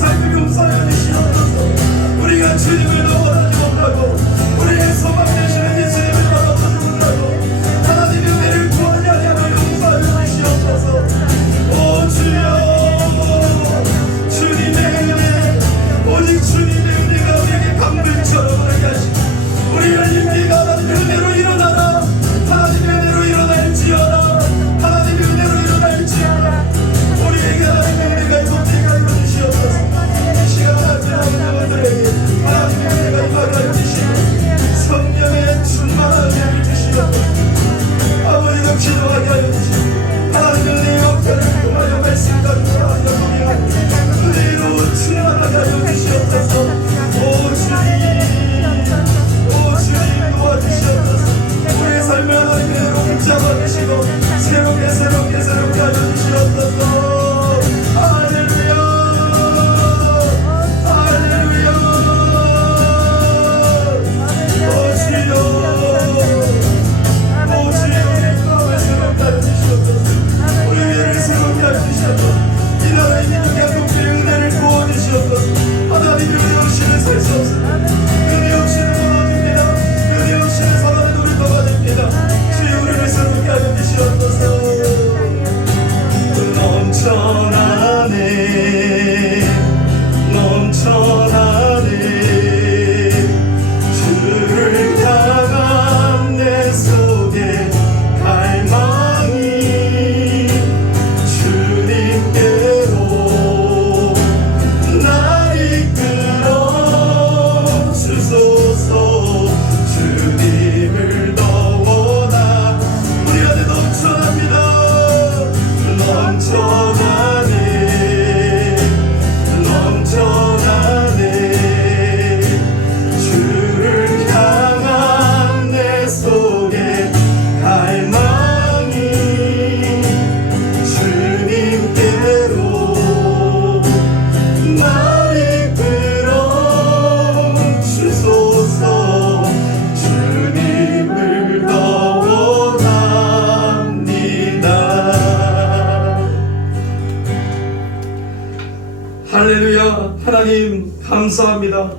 삶을 용서하여 주시옵소서. 우리가 주님을 넘어가지 못하고 우리의 소망 되시는 예수님을 넘어가지 못하고 하나님의 은혜를 구하지 아니하며 용서하여 주시옵소서. 오 주여, 주님의 은혜, 오직 주님의 은혜가 우리에게 강물처럼 하게 하시고 우리 열림기가 하나님의 은혜로 일어나라. 하나님의 은혜로 일어날지어다. 하나님의 은혜로 일어날지어다. 우리에게 하나님의 은혜가 임하게 하여 주시옵소서. 이 시간 하나님의 영혼들에게 하나님의 은혜가 임하게 하여 주시고 성령의 충만한 은혜를 주시옵소서. 아버지도 기도하게 하여 주시고 하나님의 은혜의 역사를 통하여 말씀과 통하여 동행하고 은혜로 충만하게 하여 주시옵소서. 오 주님 도와주시옵소서. 우리의 삶을 하나님의 은혜로 붙잡아 주시고 새롭게 하여 주시옵소서. 할렐루야, 할렐루야. 오 주여, 오 주여, 우리의 마음을 새롭게 하여 주시옵소서. 우리 위를 새롭게 하여 주시옵소서. 이 나라의 민족의 한국교회 은혜를 부어주시옵소서. 하나님의 은혜 없이는 살 수 없습니다. 은혜 없이는 무너집니다. 은혜 없이는 사랑의 돌을 떠받습니다. 주여 우리를 새롭게 하여 주시옵소서. 넘쳐나네, 넘쳐나네. 주를 향한 내 속에 갈망이 주님께로 날 이끌어 주소서. 주님을 너무나 우리 안에 넘쳐납니다. 넘쳐나네, 넘쳐나네. 주를 향한 내 속에 갈망이 주님께로 날 이끌어 주소서. 주님을 더 원합니다. 할렐루야. 하나님 감사합니다.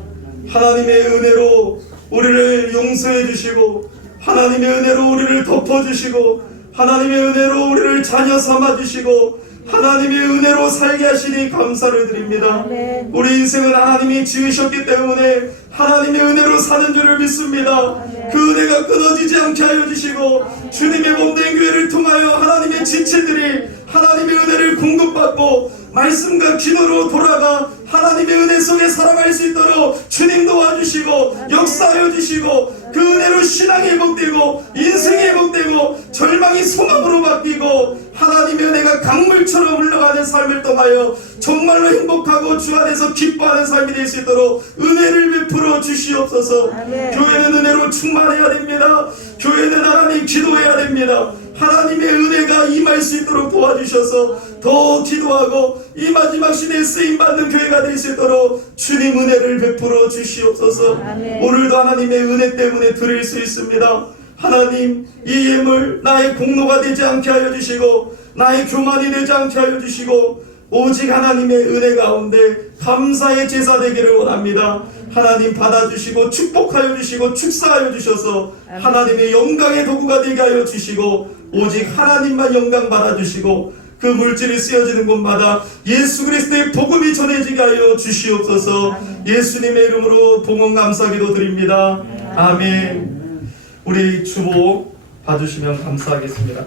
하나님의 은혜로 우리를 용서해 주시고 하나님의 은혜로 우리를 덮어주시고 하나님의 은혜로 우리를 자녀 삼아 주시고 하나님의 은혜로 살게 하시니 감사를 드립니다. 아멘. 우리 인생은 하나님이 지으셨기 때문에 하나님의 은혜로 사는 줄을 믿습니다. 그 은혜가 끊어지지 않게 하여 주시고 주님의 몸된 교회를 통하여 하나님의 지체들이 하나님의 은혜를 공급받고 말씀과 기도로 돌아가 하나님의 은혜 속에 살아갈 수 있도록 주님 도와주시고 역사하여 주시고 그 은혜로 신앙이 회복되고 인생이 회복되고 절망이 소망으로 바뀌고 하나님의 은혜가 강물처럼 흘러가는 삶을 통하여 정말로 행복하고 주 안에서 기뻐하는 삶이 될 수 있도록 은혜를 베풀어 주시옵소서. 아멘. 교회는 은혜로 충만해야 됩니다. 교회는 하나님 기도해야 됩니다. 하나님의 은혜가 임할 수 있도록 도와주셔서 더 기도하고 이 마지막 시대에 쓰임받는 교회가 될 수 있도록 주님 은혜를 베풀어 주시옵소서. 아멘. 오늘도 하나님의 은혜 때문에 드릴 수 있습니다. 하나님, 이 예물 나의 공로가 되지 않게 하여 주시고 나의 교만이 되지 않게 하여 주시고 오직 하나님의 은혜 가운데 감사의 제사 되기를 원합니다. 하나님 받아주시고 축복하여 주시고 축사하여 주셔서 하나님의 영광의 도구가 되게 하여 주시고 오직 하나님만 영광 받아주시고 그 물질이 쓰여지는 곳마다 예수 그리스도의 복음이 전해지게 하여 주시옵소서. 예수님의 이름으로 봉헌 감사기도 드립니다. 아멘. 우리 주보 봐주시면 감사하겠습니다.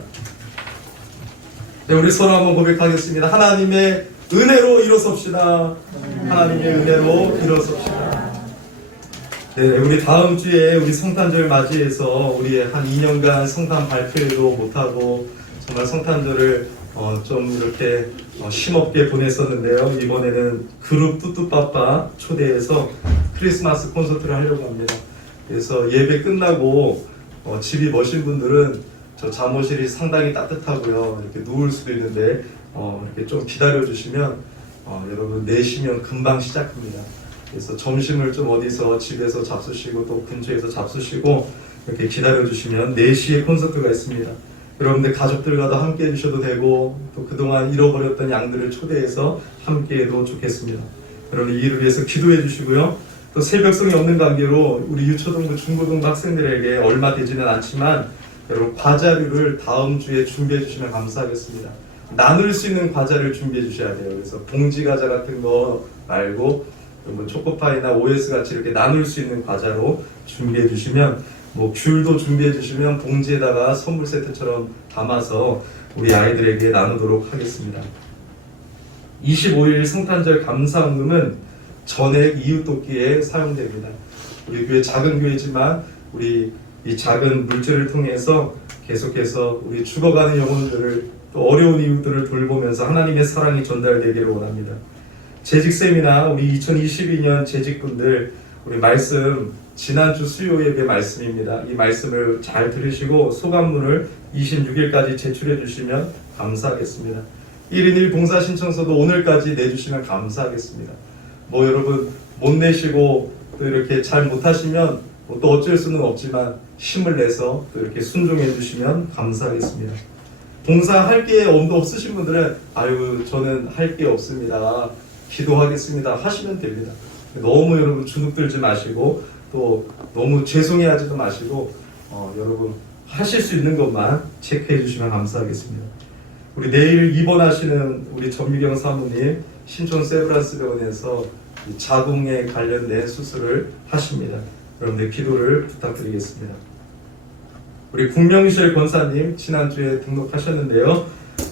네, 우리 서로 한번 고백하겠습니다. 하나님의 은혜로 일어섭시다. 하나님의 은혜로 일어섭시다. 네, 우리 다음 주에 우리 성탄절 맞이해서 우리 한 2년간 성탄 발표도 못하고 정말 성탄절을 좀 이렇게 쉼없게 보냈었는데요. 이번에는 그룹 뚜뚜빠빠 초대해서 크리스마스 콘서트를 하려고 합니다. 그래서 예배 끝나고 집이 머신 분들은 저 잠옷실이 상당히 따뜻하고요. 이렇게 누울 수도 있는데 이렇게 좀 기다려 주시면 여러분 내시면 금방 시작합니다. 그래서 점심을 좀 어디서 집에서 잡수시고 또 근처에서 잡수시고 이렇게 기다려 주시면 4시에 콘서트가 있습니다. 여러분들 가족들과도 함께 해주셔도 되고 또 그동안 잃어버렸던 양들을 초대해서 함께 해도 좋겠습니다. 여러분 이 일을 위해서 기도해 주시고요. 또 새벽성이 없는 관계로 우리 유초등부, 중고등부 학생들에게 얼마 되지는 않지만 여러분 과자류를 다음 주에 준비해 주시면 감사하겠습니다. 나눌 수 있는 과자를 준비해 주셔야 돼요. 그래서 봉지 과자 같은 거 말고 뭐 초코파이나 OS 같이 이렇게 나눌 수 있는 과자로 준비해 주시면, 뭐 귤도 준비해 주시면 봉지에다가 선물 세트처럼 담아서 우리 아이들에게 나누도록 하겠습니다. 25일 성탄절 감사헌금은 전액 이웃돕기에 사용됩니다. 우리 교회 작은 교회지만 우리 이 작은 물질을 통해서 계속해서 우리 죽어가는 영혼들을, 또 어려운 이웃들을 돌보면서 하나님의 사랑이 전달되기를 원합니다. 재직 세미나 우리 2022년 재직분들, 우리 말씀 지난주 수요 예배 말씀입니다. 이 말씀을 잘 들으시고 소감문을 26일까지 제출해 주시면 감사하겠습니다. 1인 1 봉사 신청서도 오늘까지 내주시면 감사하겠습니다. 뭐 여러분 못 내시고 또 이렇게 잘 못하시면 또 어쩔 수는 없지만 힘을 내서 또 이렇게 순종해 주시면 감사하겠습니다. 봉사할 게 없으신 분들은 아유 저는 할 게 없습니다, 기도하겠습니다 하시면 됩니다. 너무 여러분 주눅 들지 마시고 또 너무 죄송해하지도 마시고 여러분 하실 수 있는 것만 체크해 주시면 감사하겠습니다. 우리 내일 입원하시는 우리 전미경 사모님 신촌 세브란스 병원에서 자궁에 관련된 수술을 하십니다. 여러분들 기도를 부탁드리겠습니다. 우리 국명실 권사님 지난주에 등록하셨는데요.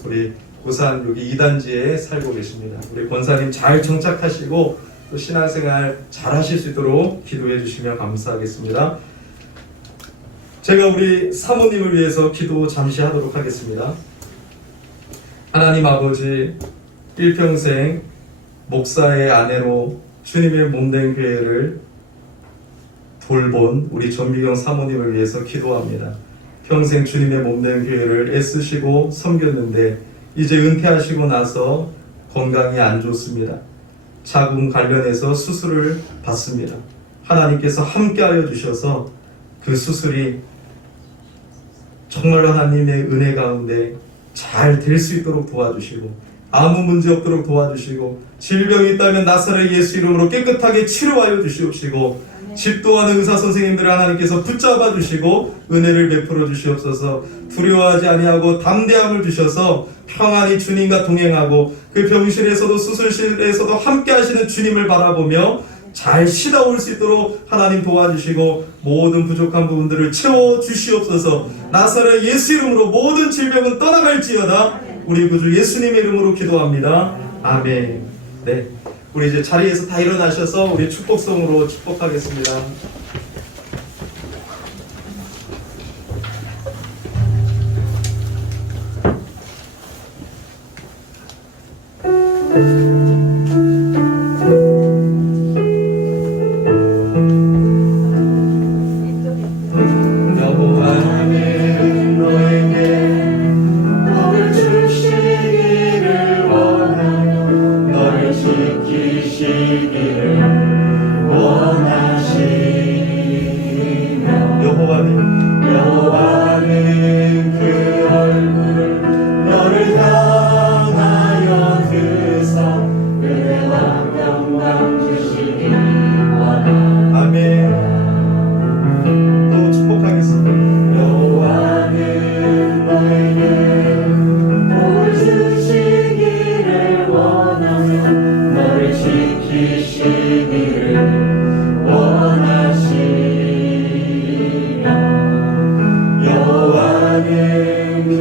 우리 고산 여기 2단지에 살고 계십니다. 우리 권사님 잘 정착하시고 또 신앙생활 잘 하실 수 있도록 기도해 주시면 감사하겠습니다. 제가 우리 사모님을 위해서 기도 잠시 하도록 하겠습니다. 하나님 아버지, 일평생 목사의 아내로 주님의 몸된 교회를 돌본 우리 전미경 사모님을 위해서 기도합니다. 평생 주님의 몸된 교회를 애쓰시고 섬겼는데 이제 은퇴하시고 나서 건강이 안 좋습니다. 자궁 관련해서 수술을 받습니다. 하나님께서 함께하여 주셔서 그 수술이 정말 하나님의 은혜 가운데 잘 될 수 있도록 도와주시고 아무 문제 없도록 도와주시고 질병이 있다면 나사렛 예수 이름으로 깨끗하게 치료하여 주시옵시고 집도하는 의사 선생님들을 하나님께서 붙잡아 주시고 은혜를 베풀어 주시옵소서. 두려워하지 아니하고 담대함을 주셔서 평안히 주님과 동행하고 그 병실에서도 수술실에서도 함께 하시는 주님을 바라보며 잘 쉬다 올 수 있도록 하나님 도와주시고 모든 부족한 부분들을 채워 주시옵소서. 나사렛 예수 이름으로 모든 질병은 떠나갈지어다. 우리 구주 예수님의 이름으로 기도합니다. 아멘. 네, 우리 이제 자리에서 다 일어나셔서 우리 축복성으로 축복하겠습니다. 여호와는 너에게 복을 주시기를 원하며 너를 지키시기를 원하시며 여호와는 그 얼굴을 너를 향하여 드사 은혜와 평강 주시기 원하시며 아멘. 또 축복하겠습니다. 여호와는 너에게 복을 주시기를 원하며 너를 지키시기를 원하시며 여호와는 그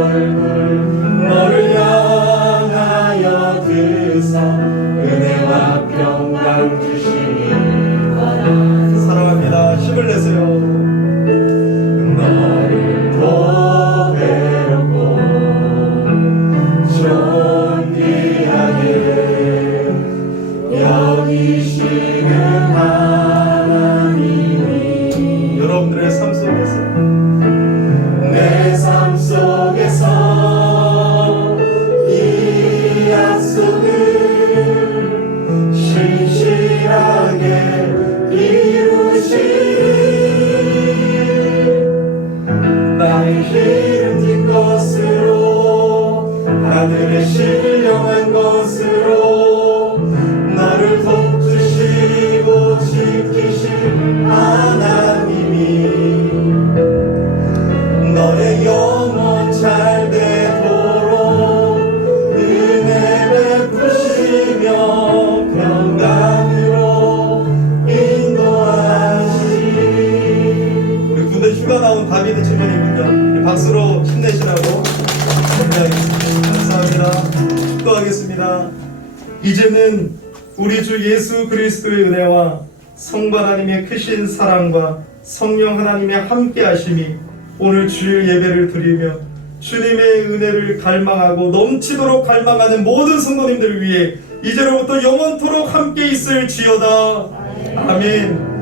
얼굴 너를 향하여 드사 은혜와 평강 주시기 원하시며 사랑합니다. 힘을 내세요. 너를 보배롭고 존귀하게 여기시는 하나님이 여러분들의 삶 속에서 내 삶 속에서 이 약속을 신실하게 이루시리 나의 기름진 것으로 하늘의 신령한 것으로 너를 박수로 힘내시라고 준비하겠습니다. 감사합니다. 기도하겠습니다. 이제는 우리 주 예수 그리스도의 은혜와 성부 하나님의 크신 사랑과 성령 하나님의 함께 하심이 오늘 주일 예배를 드리며 주님의 은혜를 갈망하고 넘치도록 갈망하는 모든 성도님들을 위해 이제로부터 영원토록 함께 있을지어다. 아멘.